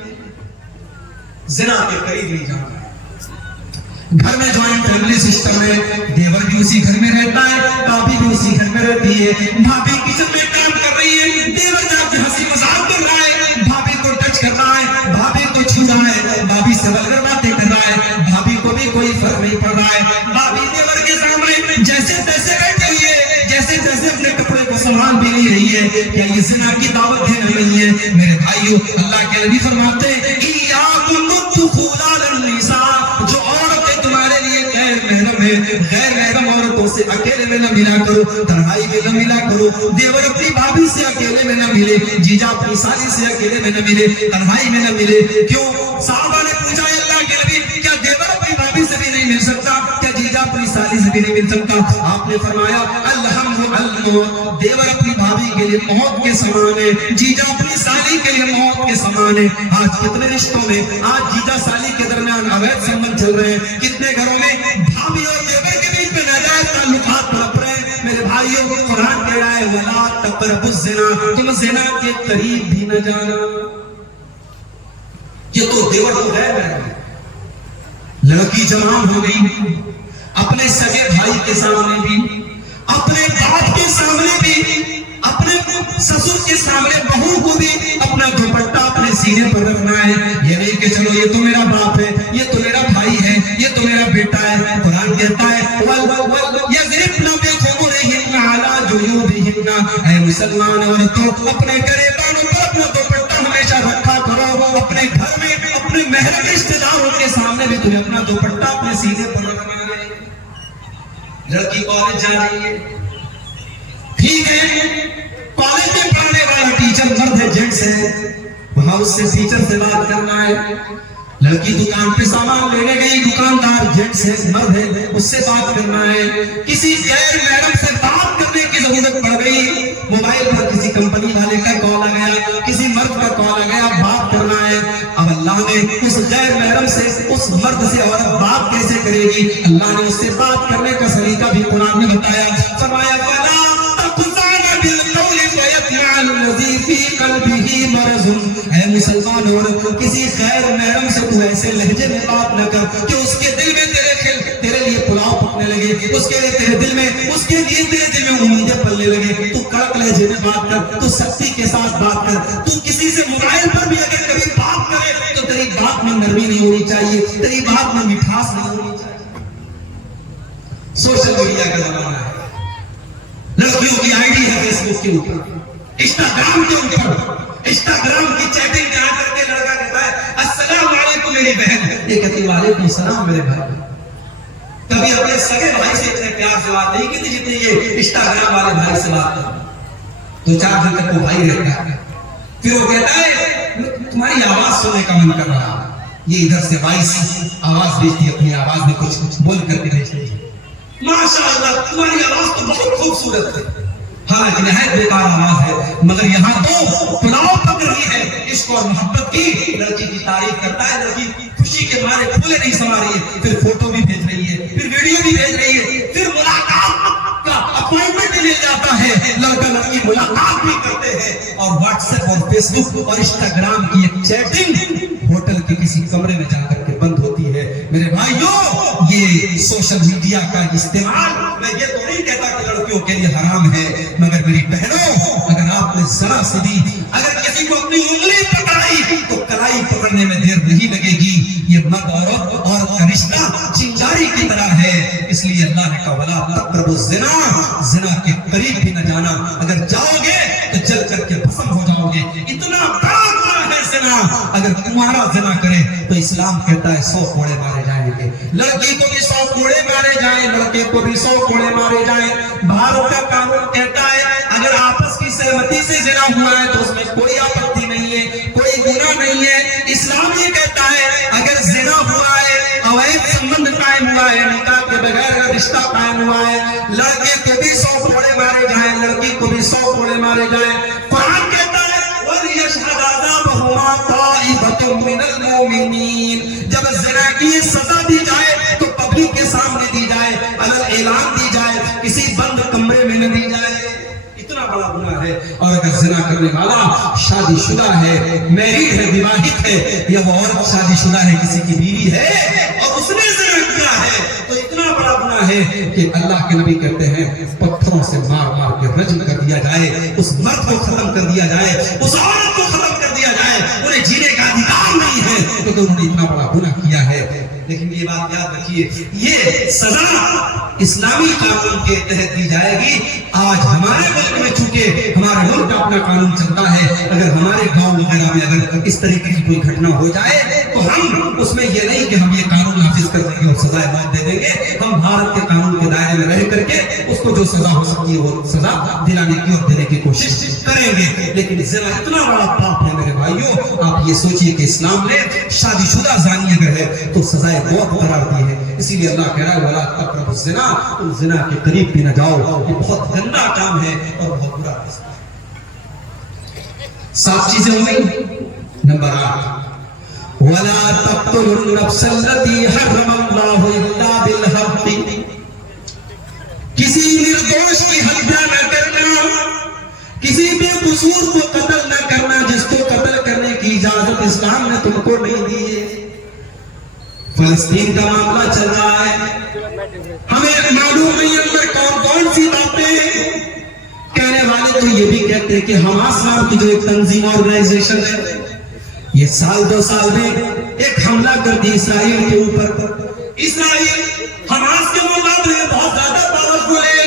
زنا کے قریب نہیں جانا. گھر میں جوائنٹ فیملی سسٹم ہے، دیور بھی اسی گھر میں رہتا ہے، بھابی بھی اسی گھر میں رہتی ہے. بھابی کچن میں کام کر رہی ہے، دیور جا کے ہنسی مذاق کر رہا ہے، بھابی کو ٹچ کر رہا ہے، بھابی کو چھو رہا ہے، بھابی سے وغیرہ باتیں کر رہا ہے، بھابی کو بھی کوئی فرق نہیں پڑ رہا ہے. بھابی دیور کے سامنے جیسے تیسے بیٹھی ہوئی ہے، جیسے تیسے اپنے کپڑے کو سنبھال بھی نہیں رہی ہے. کیا یہ زنا کی دعوت دینا نہیں ہے؟ میرے بھائیوں، اللہ کے نبی فرماتے ہیں ایاکم الدخول علی النساء، جو عورتیں تمہارے لیے غیر محرم ہے، غیر محرم عورتوں سے اکیلے میں نہ ملا کرو، تنہائی میں نہ ملا کرو. دیور اپنی بھابی سے اکیلے میں نہ ملے، جیجا اپنی سالی سے اکیلے میں نہ ملے، تنہائی میں نہ ملے. کیوں؟ صحابہ نے پوچھا اللہ کے نبی کیا دیور اپنی بھابی سے بھی نہیں مل سکتا؟ کیا جیجا اپنی سالی سے بھی نہیں مل سکتا؟ آپ نے فرمایا الحمد الموت، دیور اپنی بھابی کے لیے موت کے سامان ہے، جیجا اپنی سالی کے لیے موت کے سامان ہے. آج کتنے رشتوں میں آج جیجا سالی کے درمیان اویدھ سنبندھ چل رہے ہیں، کتنے گھروں میں بھابی اور دیور کے بیچ میں ناجائز تعلقات پنپ رہے ہیں. میرے بھائیوں، قرآن کہہ رہا ہے وَلَا تَقْرَبُوا الزِّنَا، تم زنا کے قریب بھی نہ جانا. یہ تو دیور تو غیر محرم ہے. لڑکی جوان ہو گئی، اپنے سگے بھائی کے سامنے بھی، اپنے باپ کے سامنے بھی، اپنے سسر کے سامنے بہو کو بھی اپنا دوپٹہ اپنے سینے پر رکھنا ہے. یہ نہیں کہ چلو یہ تو میرا باپ ہے، یہ تو میرا بھائی ہے، یہ تو میرا بیٹا ہے. قرآن کہتا ہے یضربن بخمرہن علی جیوبہن، اے مسلمان عورتوں اپنے گریبانوں پر اپنا دوپٹہ ہمیشہ رکھا کرو. اپنے گھر میں اپنے محرم رشتہ داروں کے سامنے بھی تمہیں اپنا دوپٹہ اپنے سینے پر رکھنا ہے. لڑکی کالج جا رہی ہے، ٹھیک ہے، کالج میں پڑھنے والا ٹیچر مرد ہے، جینٹس ہے، وہاں اس سے ٹیچر سے بات کرنا ہے. لڑکی دکان پہ سامان لینے گئی، دکاندار جینٹس ہے، مرد ہے، اس سے بات کرنا ہے. کسی غیر محرم سے بات کرنے کی ضرورت پڑ گئی، موبائل پر کسی کمپنی والے کا کال آ گیا، کسی مرد کا کال آ گیا، بات کرنا ہے. اب اللہ نے اس غیر محرم سے، اس مرد سے عورت بات کیسے کرے گی؟ اللہ نے اس سے بات کرنے کا طریقہ بھی قرآن نے بتایا. فرمایا وَلَا تَخْضَعْنَ بِالْقَوْلِ فَيَطْمَعَ الَّذِي فِي قَلْبِهِ مَرَضٌ، اے مسلمان عورت کسی غیر محرم سے تو ایسے لہجے میں بات نہ کر کہ اس کے دل میں تیرے لیے پلاؤ پکنے لگے، اس کے لیے تیرے دل میں امیدیں پلنے لگے. تو کڑک لہجے میں بات کر، تو سختی کے ساتھ بات کر. تو کسی سے موبائل پر بھی اگر کبھی بات کرے تو تیری بات میں نرمی نہیں ہونی چاہیے، تیری بات میں مٹھاس نہیں ہونی چاہیے. سوشل میڈیا کا زمانہ ہے، لڑکیوں کی آئی ڈی ہے فیس بک کے اوپر، انسٹاگرام کے اوپر. انسٹاگرام کی چیٹنگ میں آ کر کے لڑکا کہتا ہے السلام علیکم میری بہن، یہ کہتی وعلیکم السلام میرے بھائی. کبھی اپنے سگے بھائی سے اتنے پیار سے بات نہیں کی جتنی یہ انسٹاگرام والے بھائی سے بات کرتا. 2-4 دن تک وہ بھائی رہتا ہے، پھر وہ کہتا ہے تمہاری آواز سننے کا من کر رہا. یہ ادھر سے وائس آواز بھیجتی، اپنی آواز میں کچھ بول کر کے بھیجتی. ماشاءاللہ تمہاری آواز تو بہت خوبصورت ہے، حالانکہ نہایت بیکار آواز ہے، مگر یہاں تو پلاؤ پک رہی ہے. عشق اور محبت کی لڑکی کی تعریف کرتا ہے، لڑکی خوشی کے مارے پھولے نہیں سما رہی ہے، پھر فوٹو بھی بھیج رہی ہے، پھر ویڈیو بھی بھیج رہی ہے، پھر ملاقات کا اپوائنٹمنٹ بھی مل جاتا ہے. لڑکا لڑکی ملاقات بھی کرتے ہیں، اور واٹس ایپ اور فیس بک اور انسٹاگرام کی ایک چیٹنگ ہوٹل کے کسی کمرے میں جا کر کے بند ہوتی ہے. میرے بھائیوں، یہ سوشل میڈیا کا استعمال میں یہ تو نہیں کہتا کہ لڑکیوں کے لیے حرام ہے، مگر میری بہنوں اگر آپ نے ذرا سے بھی اگر کسی کو اپنی انگلی پکڑائی تو کلائی پکڑنے میں دیر نہیں لگے گی. یہ مرد عورت کا رشتہ چنگاری کی طرح ہے، اس لیے اللہ نے کہا وَلَا تَقْرَبُوا الزِّنَا، زنا کے قریب بھی نہ جانا. اگر جاؤ گے تو جل کر کے بھسم ہو جاؤ گے. اتنا بڑا گناہ ہے زنا. اگر تمہارا زنا کرے تو اسلام کہتا ہے 100 کوڑے مارے جائیں گے. لڑکی کو بھی 100 کوڑے مارے جائیں، لڑکے کو بھی 100 کوڑے مارے جائیں. بھارت کا قانون کہتا ہے اگر آپس کی سہمتی سے زنا ہوا ہے تو اس میں کوئی آپتی نہیں ہے، کوئی گناہ نہیں ہے. اسلام یہ کہتا ہے اگر زنا ہوا ہے، اویدھ سنبندھ قائم ہوا ہے، نکاح کے بغیر رشتہ قائم ہوا ہے، لڑکے کو بھی 100 کوڑے مارے جائیں، لڑکی کو بھی 100 کوڑے مارے جائیں. قرآن کہتا ہے وَلْيَشْهَدْ عَذَابَهُمَا طَائِفَةٌ مِّنَ الْمُؤْمِنِينَ سامنے دی جائے، الگ اعلان دی جائے، کسی بند کمرے میں نہ دی جائے، اتنا بڑا گناہ ہے۔ اور اگر زنا کرنے والا شادی شدہ ہے، میرڈ ہے، وواہت ہے، یا وہ عورت شادی شدہ ہے، کسی کی بیوی ہے اور اس نے زنا کیا ہے، تو اتنا بڑا گناہ ہے کہ اللہ کے نبی کہتے ہیں پتھروں سے مار مار کے رجم کر دیا جائے، اس مرد کو ختم کر دیا جائے، اس عورت کو ختم کر دیا جائے، انہیں جینے کا ادھیکار نہیں ہے کیونکہ انہوں نے اتنا بڑا گناہ کیا ہے۔ لیکن یہ بات یاد رکھیے، یہ سزا اسلامی قانون کے تحت دی جائے گی۔ آج ہمارے ملک میں چونکہ ہمارے ملک کا اپنا قانون چلتا ہے، اگر ہمارے گاؤں وغیرہ میں اگر اس طریقے کی کوئی گھٹنا ہو جائے تو ہم اس میں یہ نہیں کہ ہم یہ قانون نافذ کر دیں گے اور سزائے موت دے دیں گے، ہم بھارت کے قانون کے دائرے میں رہ کر کے اس کو جو سزا ہو سکتی ہے وہ سزا دلانے کی اور دینے کی کوشش کریں گے۔ لیکن زنا اتنا بڑا پاپ ہے میرے بھائیوں، آپ یہ سوچئے کہ اسلام نے شادی شدہ زانی اگر ہے تو سزائے موت قرار دی ہے۔ اسی لیے اللہ کہہ رہا ہے وَلَا تَقْرَبُوا الزِّنَا، تم زنا کے قریب بھی نہ جاؤ، یہ بہت گندا کام ہے اور بہت برا ہے۔ 7 چیزیں ہو گئی۔ نمبر 8 وَلَا تَقْتُلُوا النَّفْسَ الَّتِي حَرَّمَ اللَّهُ إِلَّا بِالْحَقِّ، کسی نردوش کی ہتیا نہ کرنا، کسی بے قصور کو قتل نہ کرنا، جس کو قتل کرنے کی اجازت اسلام نے تم کو نہیں دی ہے۔ فلسطین کا معاملہ چل رہا ہے، ہمیں معلوم نہیں اندر کون کون سی باتیں، کہنے والے تو یہ بھی کہتے ہیں کہ حماس نام کی جو ایک تنظیم آرگنائزیشن ہے، یہ سال 2 سال میں ایک حملہ کر دی اسرائیل کے اوپر۔ اسرائیل حماس کے مقابلے بہت زیادہ پاورفل ہے،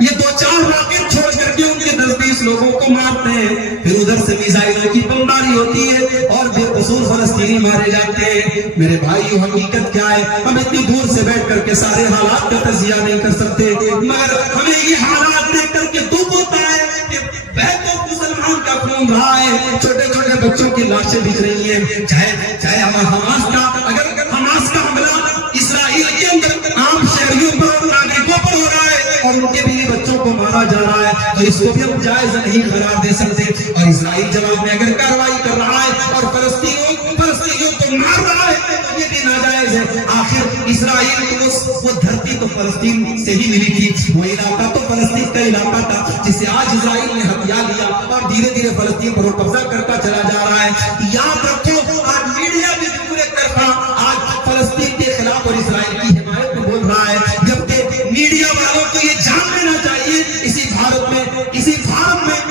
یہ 2-4 راکٹ چھوڑ کر کے ان کے 10-20 لوگوں کو مارتے ہیں، پھر ادھر سے میزائلوں کی بمباری ہوتی ہے اور بے قصور فلسطینی مارے جاتے ہیں۔ میرے بھائیو حقیقت کیا ہے؟ ہم اتنی دور سے بیٹھ کر کے سارے حالات کا تجزیہ نہیں کر سکتے، مگر ہمیں یہ حالات دیکھ کر کے دکھ ہوتا ہے کہ بہتوں مسلمان کا خون رہا ہے، چھوٹے چھوٹے بچوں کی لاشیں بچ رہی ہیں، چاہے حماس کا، اگر حماس کا حملہ اسرائیل کے اندر عام شہریوں پر اور ناگرکوں پر ہو رہا ہے اور ان کے بیوی بچوں کو مارا جا رہا ہے تو اس کو بھی ہم جائز نہیں قرار دے سکتے۔ اور اسرائیل جواب میں اگر کارروائی کر رہا ہے اور فلسطینیوں کو مار رہا ہے تو یہ بھی ناجائز ہے۔ آخر اسرائیل کو وہ دھرتی تو فلسطین سے ہی ملی تھی، وہ علاقہ تو فلسطین کا علاقہ تھا جسے آج اسرائیل نے ہتھیا لیا اور دھیرے دھیرے فلسطین پر قبضہ کرتا چلا جا رہا ہے۔ یاد رکھو آج میڈیا بھی پورے طرفہ آج فلسطین کے خلاف اور اسرائیل کی حمایت میں بول رہا ہے، جبکہ میڈیا والوں کو یہ جان لینا چاہیے اسی بھارت میں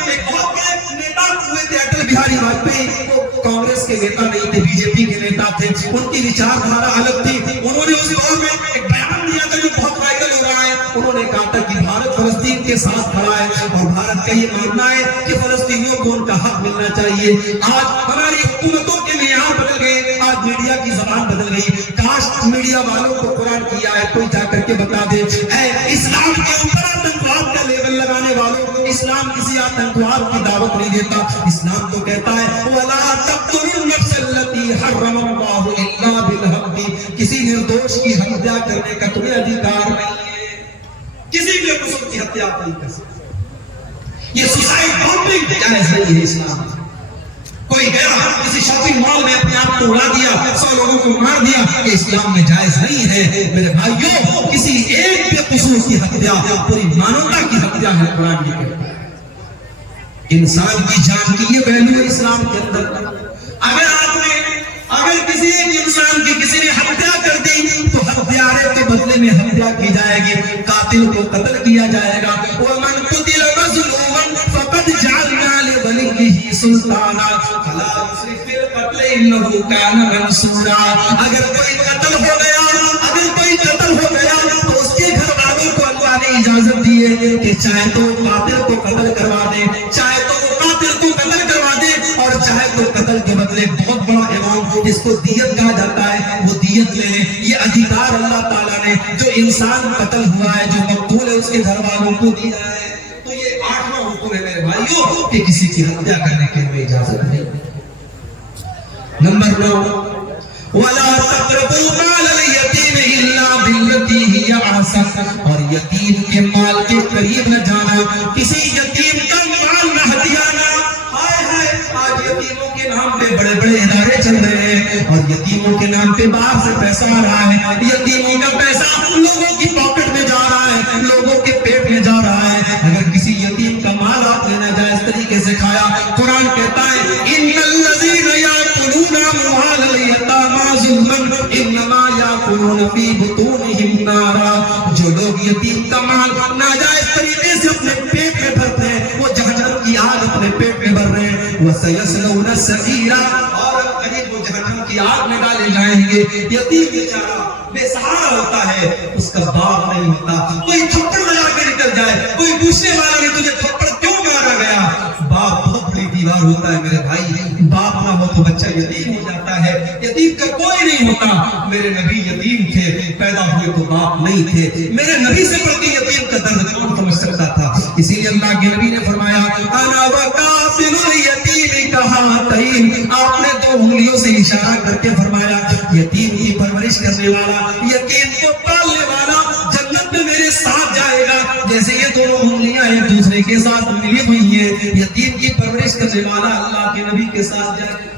ایک بہت بڑے نیتا ہوئے تھے اٹل بہاری واجپئی، وہ کانگریس کے نیتا نہیں تھے، بی جے پی کے نیتا تھے، ان کی وچار دھارا الگ تھی۔ انہوں نے اس دور میں ایک بیان دیا تھا جو بہت وائرل ہو رہا ہے، انہوں نے کہا تھا کہ بھارت فلسطین کے ساتھ کھڑا ہے اور بھارت کا یہ ماننا ہے کہ فلسطینیوں کو ان کا حق ملنا چاہیے۔ آج ہماری حکومتوں کے معیار بدل گئے، آج میڈیا کی زبان بدل گئی۔ کاش میڈیا والوں کو قرآن کی آیت کوئی جا کر کے بتا دے، اے اسلام کے اوپر آتنکواد کا لیبل لگانے والوں، اسلام کسی آتنکواد کی دعوت نہیں دیتا۔ اسلام تو کہتا ہے وَلَا تَقْتُلُوا النَّفْسَ الَّتِي حَرَّمَ اللَّهُ إِلَّا بِالْحَقِّ، کسی نردوش کی ہتیا کرنے کا تمہیں ادھیکار نہیں ہے، کسی بے قصور کی ہتیا نہیں کر سکتے۔ یہ سوسائڈ بامبنگ جائز نہیں ہے اسلام میں۔ کوئی گیا کسی شاپنگ مال میں اپنے آپ کو اڑا دیا، 100 لوگوں کو مار دیا، یہ اسلام میں جائز نہیں ہے۔ میرے بھائیوں کسی ایک بے قصور کی ہتیا پوری مانوتا کی ہتیا ہے، قرآن یہ کہتا ہے۔ انسان کی جان کی یہ ویلیو ہے اسلام کے اندر۔ اگر کسی ایک انسان کی کسی نے ہتیا کر دی تو ہتھیارے کے بدلے میں ہتیا کی جائے گی، قاتل کو قتل کیا جائے گا۔ وَمَنْ قُتِلَ مَظْلُومًا فَقَدْ جَعَلْنَا لِوَلِيِّهِ سُلْطَانًا فَلَا يُسْرِفْ فِي الْقَتْلِ إِنَّهُ كَانَ مَنْصُورًا، اگر کوئی قتل ہو گیا تو اس کے گھر والوں کو اللہ نے اجازت دی ہے کہ چاہے تو قاتل کو قتل کروا دے، چاہے تو قاتل کو قتل کروا دے، اور چاہے تو قتل کے بدلے بہت بڑا اماؤنٹ جس کو دیت کہا جاتا ہے وہ دیت لے لیں۔ یہ ادھیکار اللہ تعالیٰ نے جو انسان قتل ہوا ہے، جو مقتول ہے، اس کے گھر والوں کو دیا ہے۔ تو یہ 8واں حکم ہے میرے بھائیوں کہ کسی کی ہتیا کرنے کی ہمیں اجازت نہیں۔ نمبر 9 وَلَا تَقْرَبُوا مَالَ الْيَتِيمِ إِلَّا بِالَّتِي هِيَ أَحْسَنُ، اور یتیم کے مال کے قریب نہ جانا، کسی یتیم کا مال نہ ہتھیانا۔ آج یتیموں کے نام پہ بڑے بڑے ادارے چل رہے ہیں اور یتیموں کے نام پہ باہر سے پیسہ آ رہا ہے، یتیموں کا پیسہ لوگوں کی پاکٹ میں جا رہا ہے، لوگوں کے پیٹ میں جا رہا ہے۔ اگر کسی یتیم کا مال آپ نے ناجائز طریقے سے کھایا، قرآن کہتا ہے ان الذین یاکلون اموال الیتامی ظلما انما یاکلون فی بطونہم نارا، جو لوگ یتیم کا مال ناجائز طریقے سے اپنے پیٹ میں بھرتے ہیں وہ جہنم کی آگ اپنے پیٹ میں بھر رہے ہیں۔ وَسَيَصْلَوْنَ سَعِيرًا، اور قریب وہ جہنم کی آگ میں ڈالے جائیں گے۔ یتیم بیچارہ بے سہارا ہوتا ہے، اس کا باپ نہیں ہوتا، کوئی تھپڑ لگا کے نکل جائے، کوئی پوچھنے والا نہیں تجھے تھپڑ کیوں مارا گیا۔ باپ بہت بڑی دیوار ہوتا ہے میرے بھائی، باپ نہ ہو تو بچہ یتیم ہو جاتا ہے، یتیم کا کوئی نہیں ہوتا۔ میرے نبی یتیم تھے، پیدا ہوئے تو باپ نہیں تھے، میرے نبی سے بڑھ کے یتیم کا درد کون سمجھ سکتا تھا؟ اسی لیے اللہ کے نبی نے فرمایا انا وکافل الیتیم کہاتین، آپ نے دو انگلیوں سے اشارہ کر کے فرمایا یتیم کی پرورش کرنے والا، یتیم کو پالنے والا جنت میں میرے ساتھ جائے گا، جیسے یہ دونوں انگلیاں ایک دوسرے کے ساتھ ملی ہوئی ہیں، یتیم کی پرورش کرنے والا اللہ کے نبی کے ساتھ جائے گا۔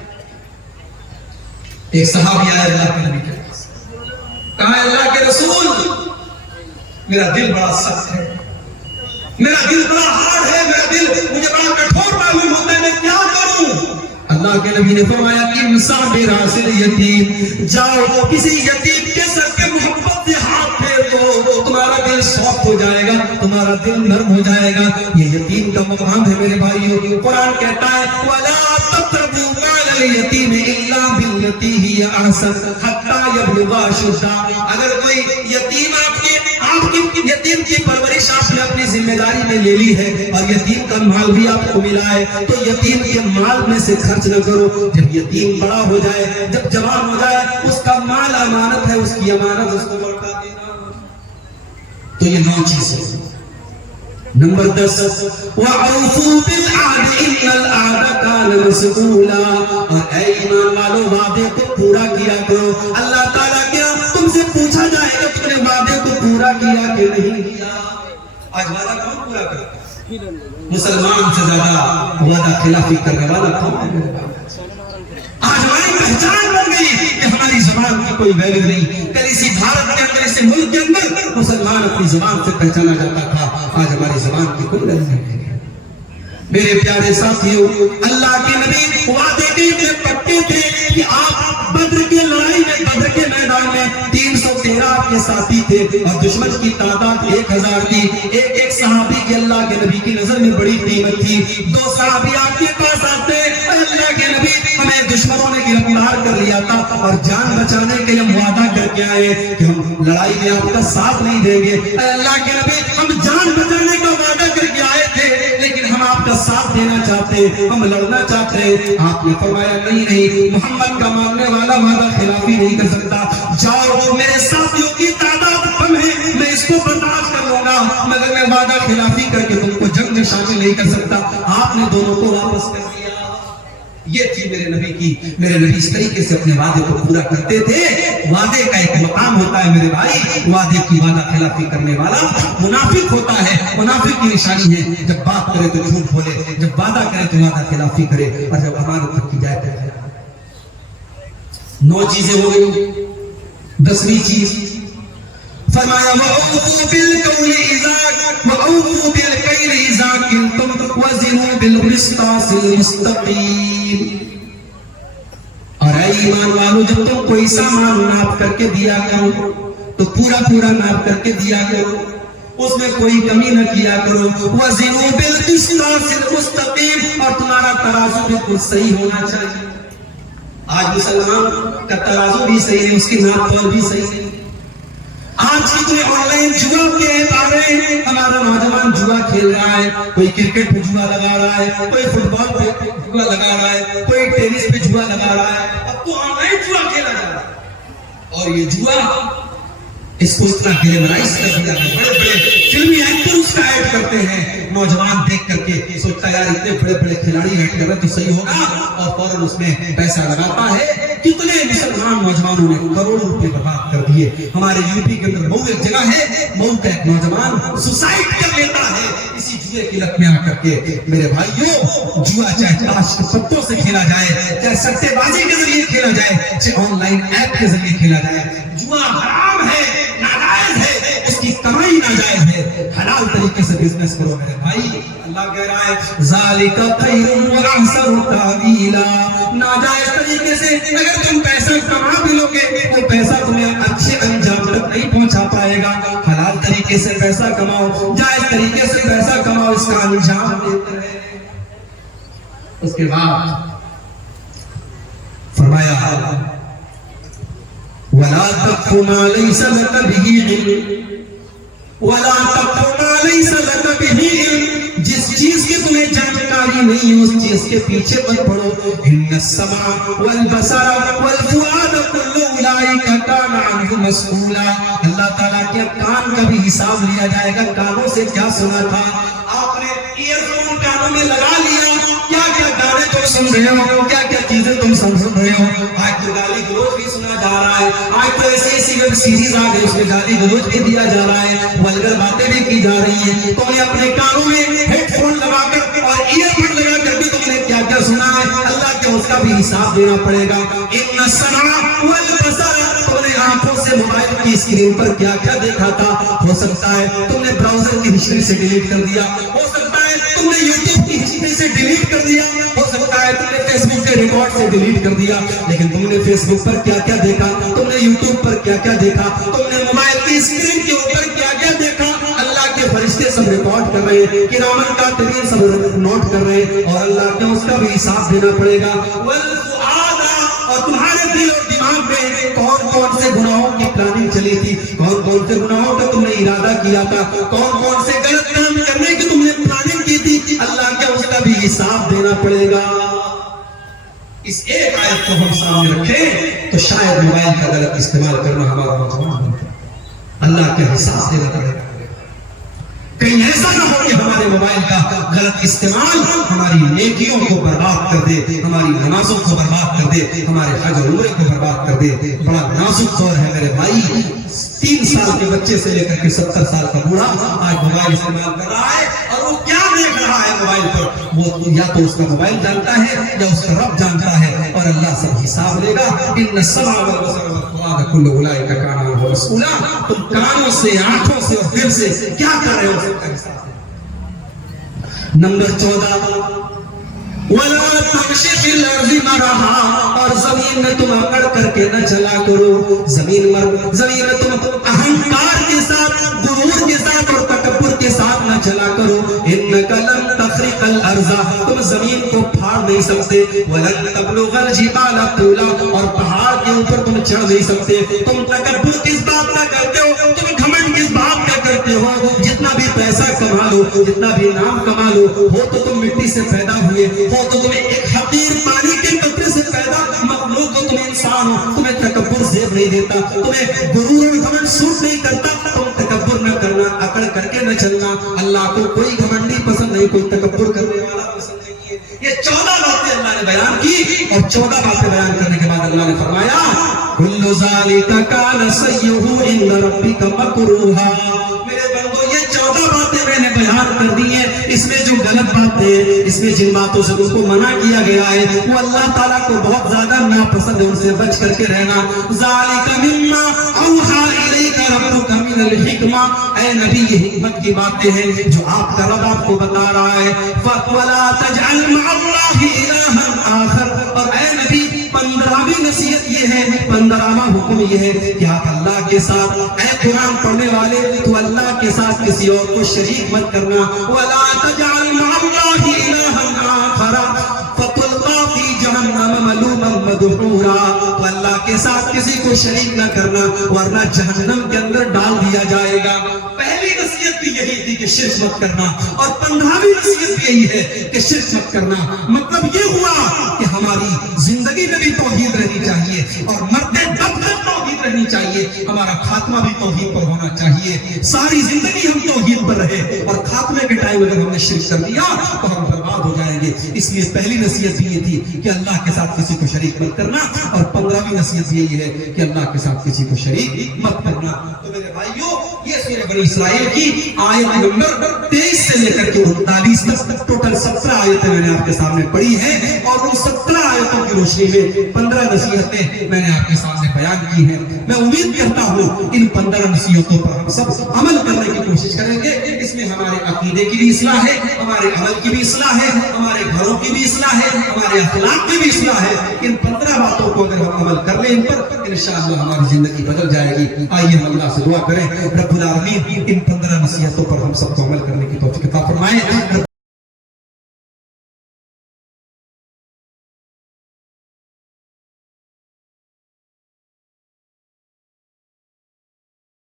ایک صحابی آیا اللہ کے نبی کے پاس، کہا اللہ کے رسول میرا دل بڑا سخت ہے، میرا دل بڑا ہارڈ ہے، میرا دل مجھے بڑا کٹھور معلوم ہوتا ہے، میں کیا کروں؟ اللہ کے نبی نے فرمایا امسا براسل یتیم، جاؤ کسی یتیم کے سر کے محبت سے ہاتھ پھیر دو، تمہارا دل سافٹ ہو جائے گا، تمہارا دل نرم ہو جائے گا۔ یہ یتیم کا مقام ہے میرے بھائیو، قرآن کہتا ہے وَلَا تَقْرَبُوا مَالَ الْيَتِيمِ إِلَّا بِالَّتِي هِيَ أَحْسَنُ حَتَّى يَبْلُغَ أَشُدَّهُ، اگر کوئی یتیم آپ کی یتیم کی پرورش آپ نے اپنی ذمہ داری میں لے لی ہے اور یتیم کا مال بھی آپ کو ملا ہے تو یتیم کے مال میں سے خرچ نہ کرو۔ جب یتیم بڑا ہو جائے، جب جوان ہو جائے، اس کا مال امانت ہے، اس کی امانت اس کو لوٹا دینا۔ تو یہ 9 چیزیں۔ نمبر 10 وَأَوْفُوا بِالْعَهْدِ إِنَّ الْعَهْدَ كَانَ مَسْئُولًا، اور اے ایمان والو وعدے کو پورا کیا کرو۔ اللہ تعالیٰ کیا تم سے پوچھا جائے گا تم نے وعدے کو پورا کیا کہ نہیں کیا؟ آج وعدہ کون پورا کرتا ہے؟ مسلمان سے زیادہ وعدہ خلافی کرنے والا کون ہے؟ آج ہماری پہچان بن گئی کہ ہماری زبان کی کوئی ویلیو نہیں۔ کل اسی بھارت کے اندر، اسی ملک کے اندر مسلمان اپنی زبان سے پہچانا جاتا تھا، آج ہماری زبان کی کوئی ویلیو نہیں۔ میرے پیارے ساتھیوں، اللہ کے نبی وعدے کے پکے تھے کہ آپ بدر کی لڑائی میں، بدر کے میدان میں 313 آپ کے ساتھی تھے اور دشمن کی تعداد 1000 تھی۔ ایک صحابی کی اللہ کے نبی کی نظر میں بڑی قیمت تھی۔ 2 صحابی آپ کے پاس آتے، اللہ کے نبی ہمیں دشمنوں نے گرفتار کر لیا تھا اور جان بچانے کے لیے ہم وعدہ کر کے آئے کہ ہم لڑائی میں آپ کا ساتھ نہیں دیں گے۔ اللہ کے نبی ہم جان بچانے کا وعدہ کر کے آئے تھے لیکن ہم آپ کا ساتھ دینا چاہتے، ہم لڑنا چاہتے ہیں۔ آپ نے فرمایا نہیں، محمد کا ماننے والا وعدہ خلافی نہیں کر سکتا، جاؤ میرے ساتھیوں کی تعداد کم ہے، میں اس کو برداشت کر لوں گا مگر میں وعدہ خلافی کر کے تم کو جنگ میں شامل نہیں کر سکتا۔ آپ نے دونوں کو واپس کر دیا۔ یہ تھی میرے نبی کی، میرے نبی اس طریقے سے اپنے وعدے کو پورا کرتے تھے۔ وعدے کا ایک مقام ہوتا ہے میرے بھائی، وعدے کی وعدہ خلافی کرنے والا منافق ہوتا ہے۔ منافق کی نشانی ہے جب بات کرے تو جھوٹ بولے، جب وعدہ کرے تو وعدہ خلافی کرے، اور جب امانت رکھی جائے تو 9 چیزیں ہو گئی۔ 10ویں چیز فرمایا وَأَوْفُوا بِالْكَيْلِ إِذَا كِلْتُمْ وَزِنُوا بِالْقِسْطَاسِ الْمُسْتَقِيمِ، اور اے ایمان والو جب تم کوئی سامان ناپ کر کے دیا کرو تو پورا ناپ کر کے دیا کرو، اس میں کوئی کمی نہ کیا کرو۔ وَزِنُوا بِالْقِسْطَاسِ الْمُسْتَقِيمِ، اور تمہارا ترازو بالکل صحیح ہونا چاہیے۔ آج مسلمان کا ترازو بھی صحیح ہے، اس کی ناپ تول بھی صحیح ہے۔ آج کی کوئی آن لائن جوا کے ایپ آ رہے ہیں، ہمارا نوجوان جوا کھیل رہا ہے، کوئی کرکٹ پہ جوا لگا رہا ہے، کوئی فٹ بال پہ جوا لگا رہا ہے، کوئی ٹینس پہ جوا لگا رہا ہے، اب تو آن لائن جوا کھیلا جا رہا ہے۔ اور یہ جوا اس کو اتنا گلیمرائز کر دیا ہے، بڑے بڑے فلمی ایکٹر اس کا ایڈ کرتے ہیں، نوجوان دیکھ کر کے سوچتا ہے یار اتنے بڑے بڑے کھلاڑی ایڈ کر رہے تو صحیح ہوگا، اور فوراً اس میں پیسہ لگاتا ہے۔ کتنے مسلمان نوجوانوں نے کروڑوں روپے برباد کر دیے۔ ہمارے یو پی کے اندر مئو ایک جگہ ہے، مئو کا ایک نوجوان سوسائڈ کر لیتا ہے اسی جوئے کی لت میں آ کر کے میرے بھائیوں جوا چاہے تاش کے پتوں سے کھیلا جائے، چاہے سٹے بازی کے ذریعے کھیلا جائے، چاہے آن لائن ایپ کے ذریعے کھیلا جائے، جوا حرام ہے، ناجائز ہے، اس کی کمائی ناجائز ہے، حلال طریقے سے بزنس کرو میرے بھائی۔ اللہ کہہ رہا ہے ذالک خیر واحسن تاویلا، ناجائز طریقے سے اگر تم پیسہ کما بھی لو گے تو پیسہ تمہیں اچھے انجام تک نہیں پہنچا پائے گا۔ حلال طریقے سے پیسہ کماؤ، جائز طریقے سے پیسہ کماؤ، اس کا انجام بہتر ہے۔ اس کے بعد فرمایا وَلَا تَقْفُ مَا لَيْسَ لَكَ بِهِ عِلْمٌ وَلَا تَقْفُ مَا لَيْسَ لَكَ بِهِ عِلْمٌ، جس چیز کی تمہیں جانکاری نہیں ہے اس چیز کے پیچھے مت پڑو۔ إِنَّ السَّمْعَ وَالْبَصَرَ وَالْفُؤَادَ كُلُّ أُولَٰئِكَ كَانَ عَنْهُ مسؤولا، اللہ تعالیٰ کے کان کا بھی حساب لیا جائے گا، کانوں سے کیا سنا تھا، آپ نے ایئر فون کانوں میں لگا لیا، کیا کیا گانے تم سن رہے ہو، کیا کیا چیزیں تم سن رہے ہو، آج تو گالی گلوچ بھی سنا جا رہا ہے، آج تو ایسی ویب سیریز آ گئی اس میں گالی گلوچ بھی دیا جا رہا ہے، ولگر باتیں بھی کی جا رہی ہیں، تم نے اپنے کانوں میں ہیڈ فون لگا کر اور ایئر بڈ لگا کر بھی تم نے کیا کیا سنا ہے، اللہ کے اس کا بھی حساب دینا پڑے گا۔ ان السمع والبصر، تم نے آنکھوں سے موبائل کی اسکرین پر کیا کیا دیکھا تھا، ہو سکتا ہے تم نے براؤزر کی ہسٹری سے ڈیلیٹ کر دیا، ہو سکتا ہے تم نے یوٹیوب کی ہسٹری سے ڈیلیٹ کر دیا، ہو سکتا ہے تم نے فیس بک کے ریکارڈ سے ڈیلیٹ کر دیا، لیکن تم نے فیس بک پر کیا کیا دیکھا، تم نے یوٹیوب پر کیا کیا دیکھا، تم نے موبائل کی اسکرین کے اوپر کیا کیا دیکھا، اللہ کے فرشتے سب ریکارڈ کر رہے ہیں، کرامن کاتبین سب نوٹ کر رہے ہیں، اور اللہ کے اس کا بھی حساب دینا پڑے گا۔ والفؤاد، اور تمہارے دل اور دماغ میں کون کون سے گناہوں کی پلاننگ چلی تھی، کون کون سے گناہوں کا تم نے ارادہ کیا تھا، کون کون سے غلط کام کرنے کی تم نے پلاننگ کی تھی، اللہ کے اس کا بھی حساب دینا پڑے گا۔ اس ایک آیت کو ہم سامنے رکھیں تو شاید موبائل کا غلط استعمال کرنا ہمارا نوجوان بنتا ہے، اللہ کے حساب دینا پڑے گا۔ کہیں ایسا نہ ہو کہ ہمارے موبائل کا غلط استعمال ہماری نیکیوں کو برباد کر دے، ہماری نمازوں کو برباد کر دے، ہمارے حج اور عمرے کو برباد کر دے۔ بڑا نازک دور ہے میرے بھائی، 3 سال کے بچے سے لے کر کے 70 سال کا بوڑھا آج موبائل استعمال کر رہا ہے، اور وہ کیا دیکھ رہا ہے موبائل پر، وہ یا تو اس کا موبائل جانتا ہے یا اس کا رب جانتا ہے، اور اللہ سب حساب لے گا۔ ان السمع والبصر والفؤاد كل اولئک کان عنہ مسؤولا، تم کانوں سے، آنکھوں سے اور دل سے کیا کر رہے ہو، سب کا حساب ہے۔ نمبر 14 وَلَا تَمْشِ فِي الْأَرْضِ مَرَحًا، اور زمین میں تم اکڑ کر کے نہ چلا کرو، زمین میں تم اہنکار کے ساتھ، غرور کے ساتھ اور تکبر کے ساتھ نہ چلا کرو۔ إِنَّكَ لَن تَخْرِقَ الْأَرْضَ، تم زمین کو پھاڑ نہیں سکتے، وَلَن تَبْلُغَ الْجِبَالَ طُولًا، اور پہاڑ کے اوپر تم چڑھ نہیں سکتے۔ تم تکبر کس بات کا کرتے ہو، تم گھمنڈ کس بات کا کرتے ہو، جتنا بھی پیسہ کما لو، جتنا بھی نام کما لو، ہو تو تم مٹی سے پیدا ہوئے، ہو تو تمہیں ایک حقیر پانی کے قطرے سے پیدا مخلوق ہو، تم انسان ہو، تمہیں تکبر زیب نہیں دیتا، تمہیں غرور اور گھمنڈ سوٹ نہیں کرتا، تم تکبر نہ کرنا، اکڑ کر کے نہ چلنا۔ اللہ کو کوئی گھمنڈی پسند نہیں، کوئی تکبر کرنے والا پسند نہیں ہے۔ یہ 14 باتیں اللہ نے بیان کی، اور 14 باتیں بیان کرنے کے بعد اللہ نے فرمایا کل ذالک کان سیئہ عند ربک مکروہا، میرے بندو یہ 14 باتیں میں نے بیان کر دی ہیں، اس میں جو غلط باتیں، اس میں جن باتوں سے ان کو منع کیا گیا ہے وہ اللہ تعالیٰ کو بہت زیادہ ناپسند ہے، ان سے بچ کر کے رہنا۔ ذالک مما اوحی الیک ربک من الحکمہ، اے نبی یہ حکمت کی باتیں ہیں جو آپ کا رب آپ کو بتا رہا ہے۔ وَلَا تَجْعَلْ مَعَ اللَّهِ إِلَٰهًا آخَرَ، اور اے نبی 15ویں نصیحت یہ ہے، 15واں حکم یہ ہے کہ آپ اللہ کے ساتھ، اے قرآن پڑھنے والے تو اللہ کے ساتھ کسی اور کو شریک مت کرنا۔ وَلَا تَجْعَلْ مَعَ اللَّهِ إِلَٰهًا آخَرَ فَتُلْقَىٰ فِي جَهَنَّمَ مَلُومًا مَدْحُورًا، تو اللہ کے ساتھ کسی کو شریک نہ کرنا ورنہ جہنم کے اندر ڈال دیا جائے گا۔ پہلی نصیحت بھی یہی تھی کہ شرک مت کرنا، اور 15ویں نصیحت بھی یہی ہے کہ شرک مت کرنا۔ مطلب یہ ہوا کہ ہماری زندگی میں بھی توحید رہنی چاہیے، اور مرتے دم تک توحید رہنی چاہیے، ہمارا خاتمہ بھی توحید پر ہونا چاہیے، ساری زندگی ہم توحید پر رہے، اور خاتمے کے ٹائم اگر ہم نے شرک کر دیا تو ہم برباد ہو جائیں گے۔ اس لیے پہلی نصیحت بھی یہ تھی کہ اللہ کے ساتھ کسی کو شریک مت کرنا، اور 15ویں نصیحت یہی ہے کہ اللہ کے ساتھ کسی کو شریک مت کرنا۔ تو میرے بھائیوں یہ سورہ بنی اسرائیل کی آیت نمبر 23 سے لے کر کے 39 تک ٹوٹل 17 آیتیں میں نے آپ کے سامنے پڑھی ہیں، اور ان 17 آیتوں کی روشنی میں 15 نصیحتیں میں نے آپ کے سامنے بیان کی ہیں۔ میں امید کرتا ہوں ان 15 نصیحتوں پر ہم سب عمل کرنے کی کوشش کریں گے۔ اس میں ہمارے عقیدے کی بھی اصلاح ہے، ہمارے عمل کی بھی اصلاح ہے، ہمارے گھروں کی بھی اصلاح ہے، ہمارے اخلاق کی بھی اصلاح ہے۔ ان 15 باتوں کو اگر ہم عمل کر لیں ان پر، انشاءاللہ ہماری زندگی بدل جائے گی۔ آئیے ہم اللہ سے دعا کریں، رب العالمین ان 15 نصیحتوں پر ہم سب کو عمل کرنے کی توفیق عطا فرمائے۔